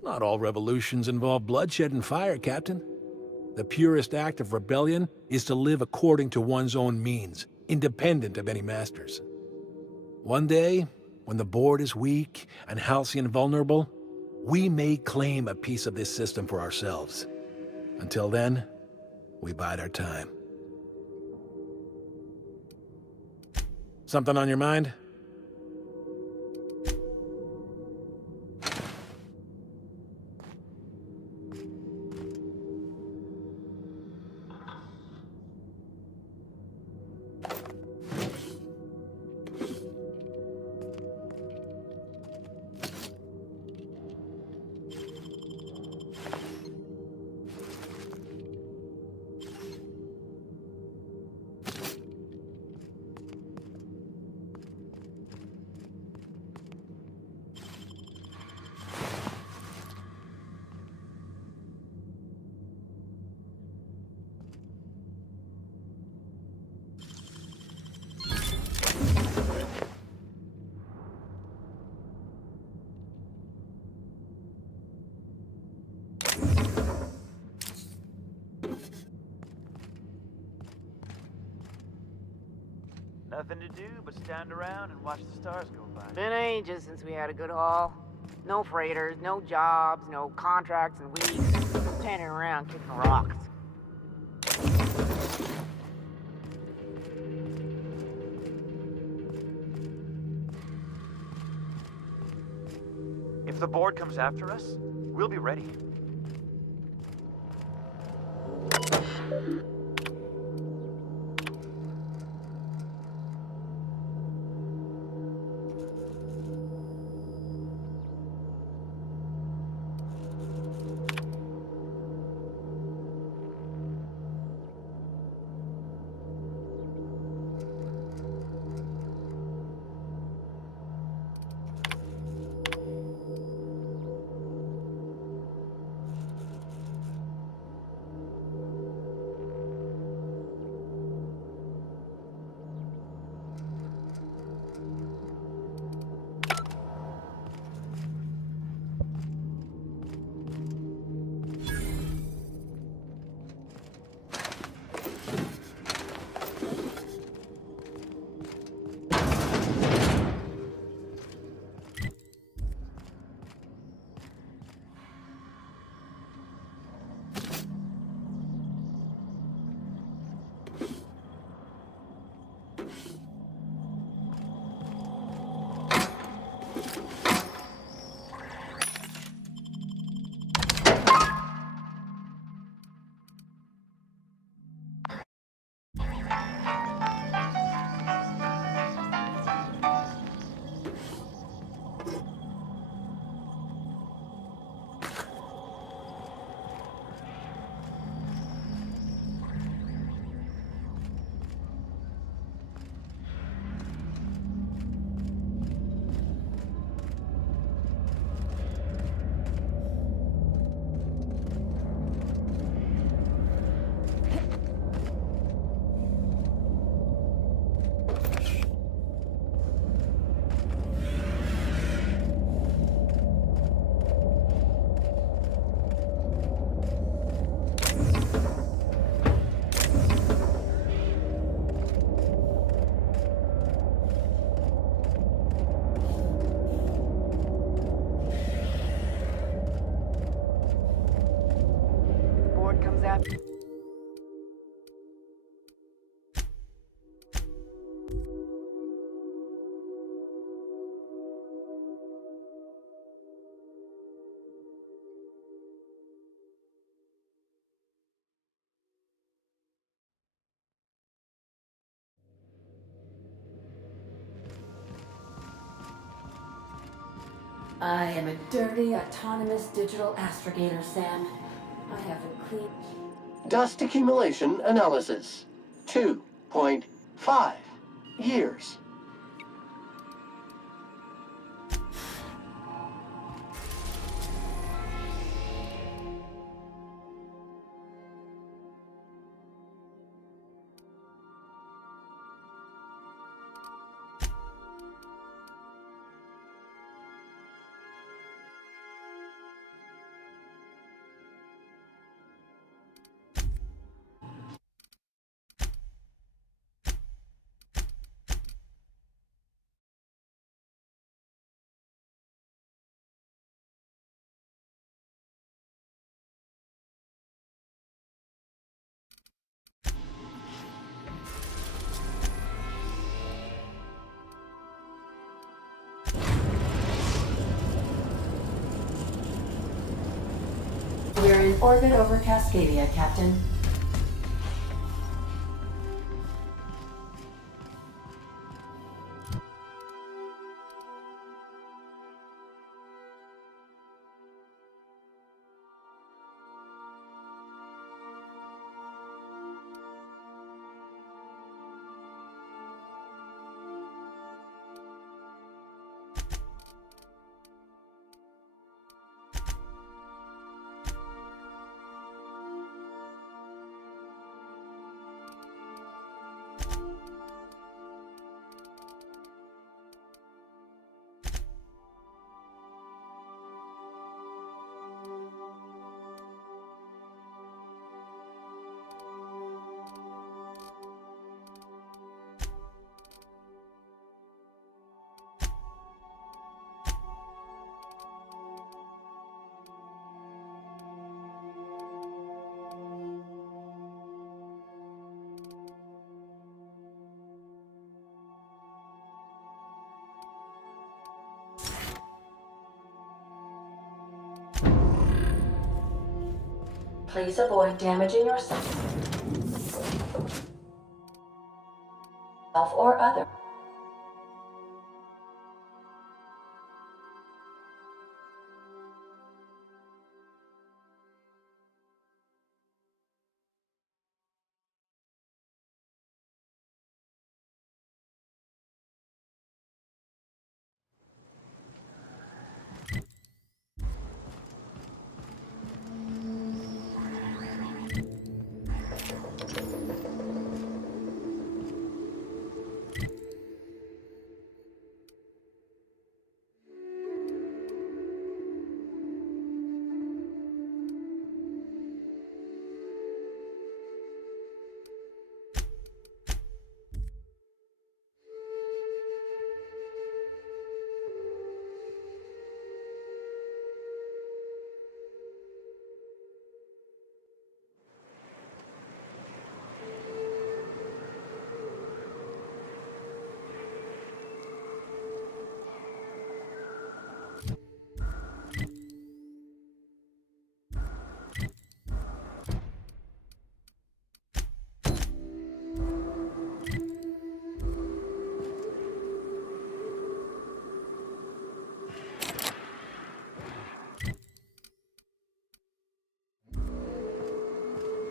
Not all revolutions involve bloodshed and fire, Captain. The purest act of rebellion is to live according to one's own means, independent of any masters. One day, when the board is weak and Halcyon vulnerable, we may claim a piece of this system for ourselves. Until then, we bide our time. Something on your mind? Nothing to do but stand around and watch the stars go by. Been ages since we had a good haul. No freighters, no jobs, no contracts in weeks. Standing around kicking rocks. If the board comes after us, we'll be ready. I am a dirty, autonomous digital astrogator, Sam. I haven't cleaned... Dust accumulation analysis. 2.5 years. We're in orbit over Cascadia, Captain. Please avoid damaging yourself or others.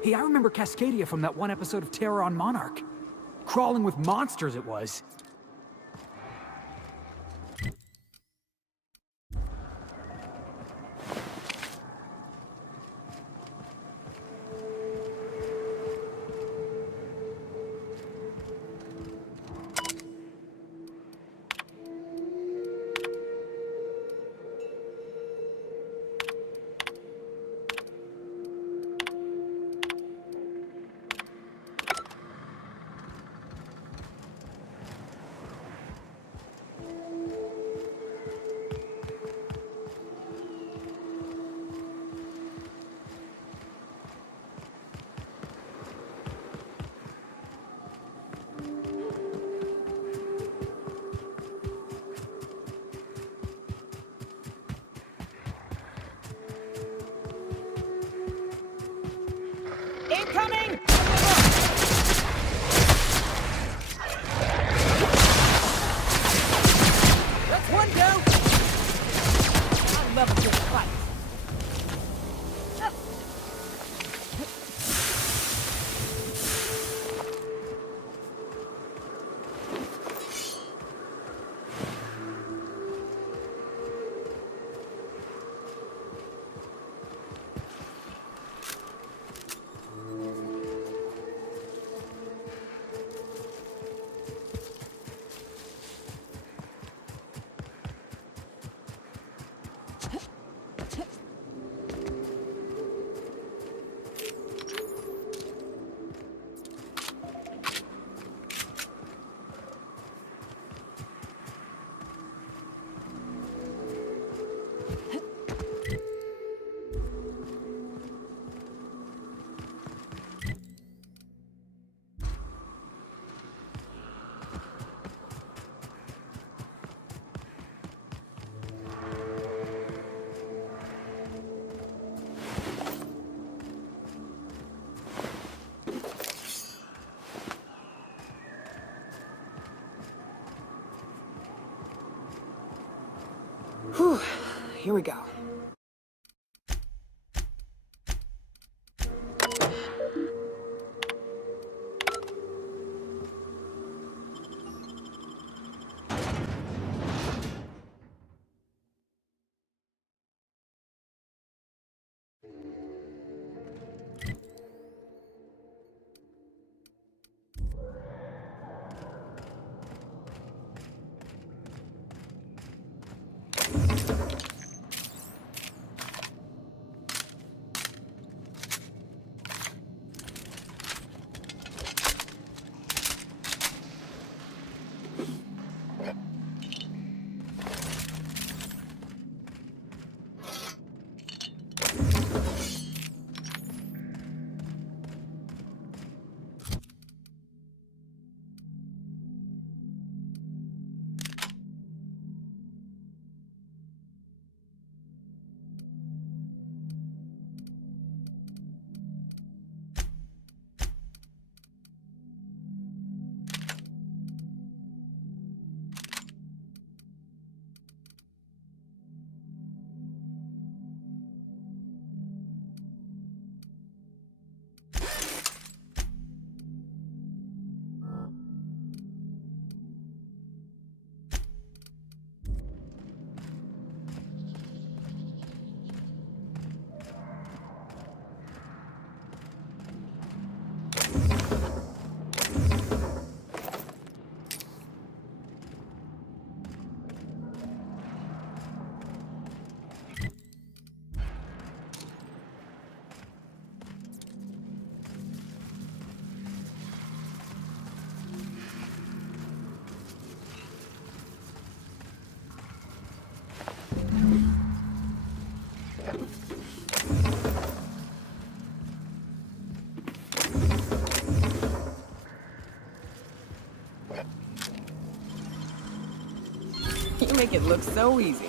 Hey, I remember Cascadia from that one episode of Terror on Monarch. Crawling with monsters it was. Incoming! That's one down! here we go. You make it look so easy.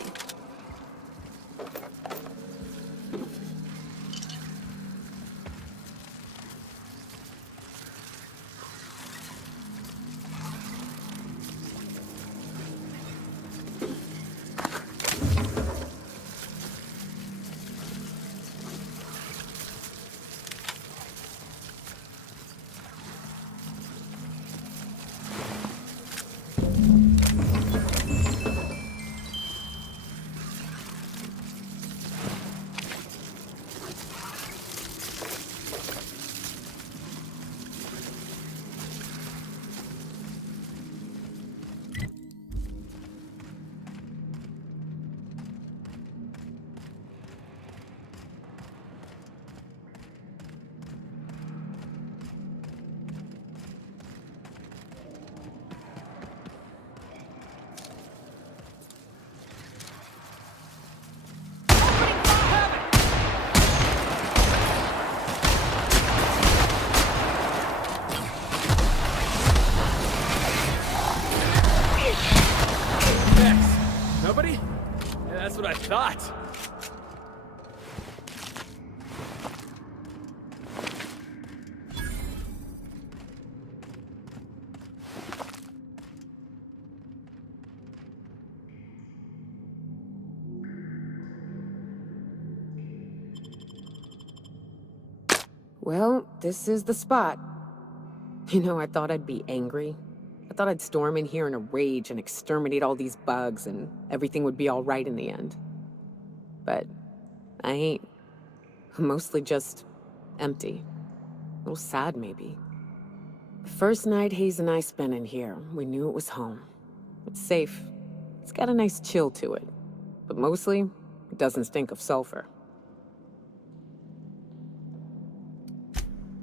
Nobody? Yeah, that's what I thought. Well, this is the spot. You know, I thought I'd be angry. I thought I'd storm in here in a rage and exterminate all these bugs and everything would be all right in the end. But I ain't. I'm mostly just empty. A little sad, maybe. The first night Hayes and I spent in here, we knew it was home. It's safe. It's got a nice chill to it. But mostly, it doesn't stink of sulfur.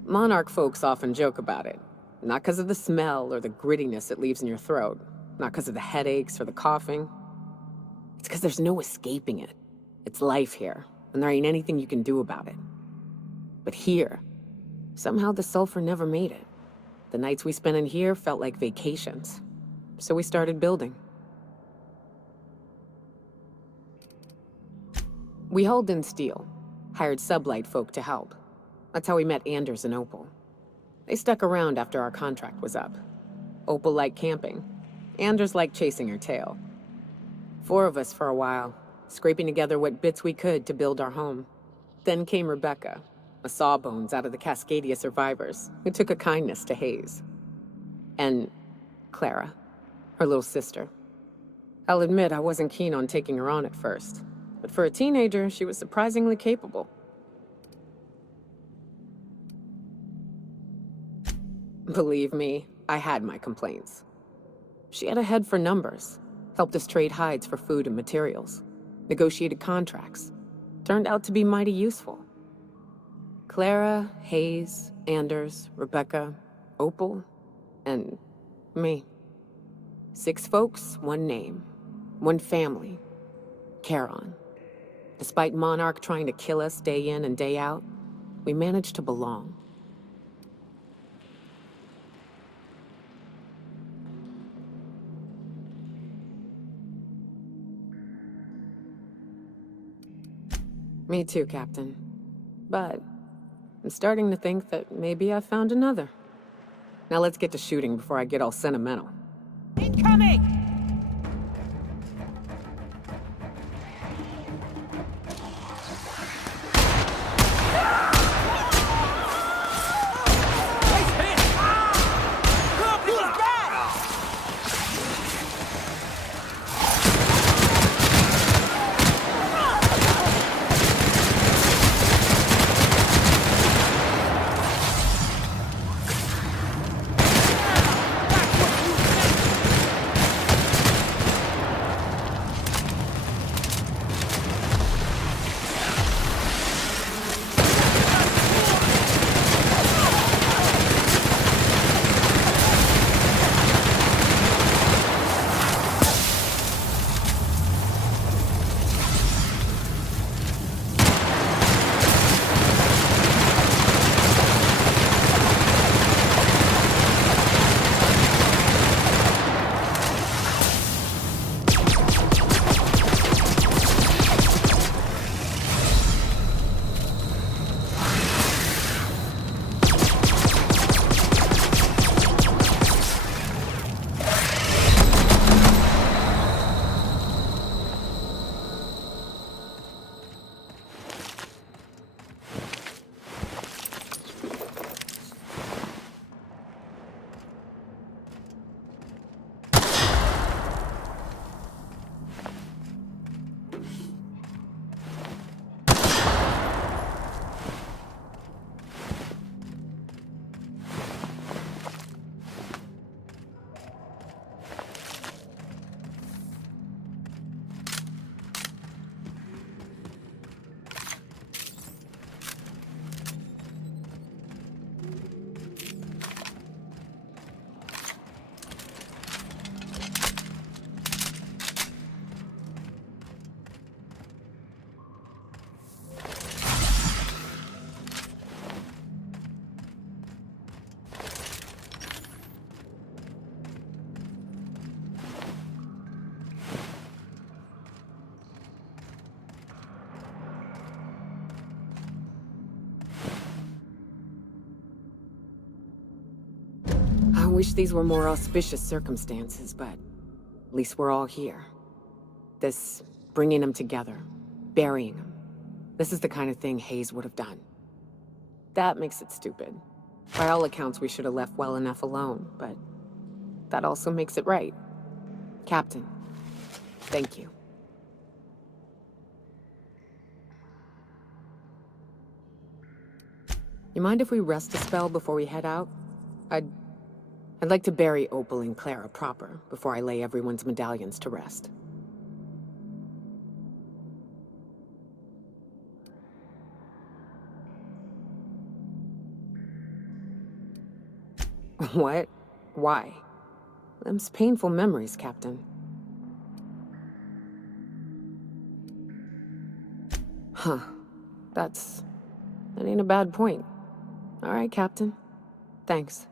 Monarch folks often joke about it. Not because of the smell or the grittiness it leaves in your throat. Not because of the headaches or the coughing. It's because there's no escaping it. It's life here, and there ain't anything you can do about it. But here, somehow the sulfur never made it. The nights we spent in here felt like vacations. So we started building. We hauled in steel, hired sublight folk to help. That's how we met Anders and Opal. They stuck around after our contract was up. Opal liked camping. Anders liked chasing her tail. 4 of us for a while. scraping together what bits we could to build our home. Then came Rebecca, a sawbones out of the Cascadia survivors, who took a kindness to Hayes. And Clara, her little sister. I'll admit I wasn't keen on taking her on at first, but for a teenager, she was surprisingly capable. Believe me, I had my complaints. She had a head for numbers, helped us trade hides for food and materials, negotiated contracts. Turned out to be mighty useful. Clara, Hayes, Anders, Rebecca, Opal, and me. 6 folks, 1 name, 1 family, Charon. Despite Monarch trying to kill us day in and day out, we managed to belong. Me too, Captain. But I'm starting to think that maybe I found another. Now let's get to shooting before I get all sentimental. Incoming! I wish these were more auspicious circumstances, but at least we're all here. This bringing them together, burying them. This is the kind of thing Hayes would have done. That makes it stupid. By all accounts, we should have left well enough alone, but that also makes it right. Captain, thank you. You mind if we rest a spell before we head out? I'd like to bury Opal and Clara proper before I lay everyone's medallions to rest. What? Why? Them's painful memories, Captain. Huh. That ain't a bad point. All right, Captain. Thanks.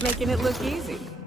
Making it look easy.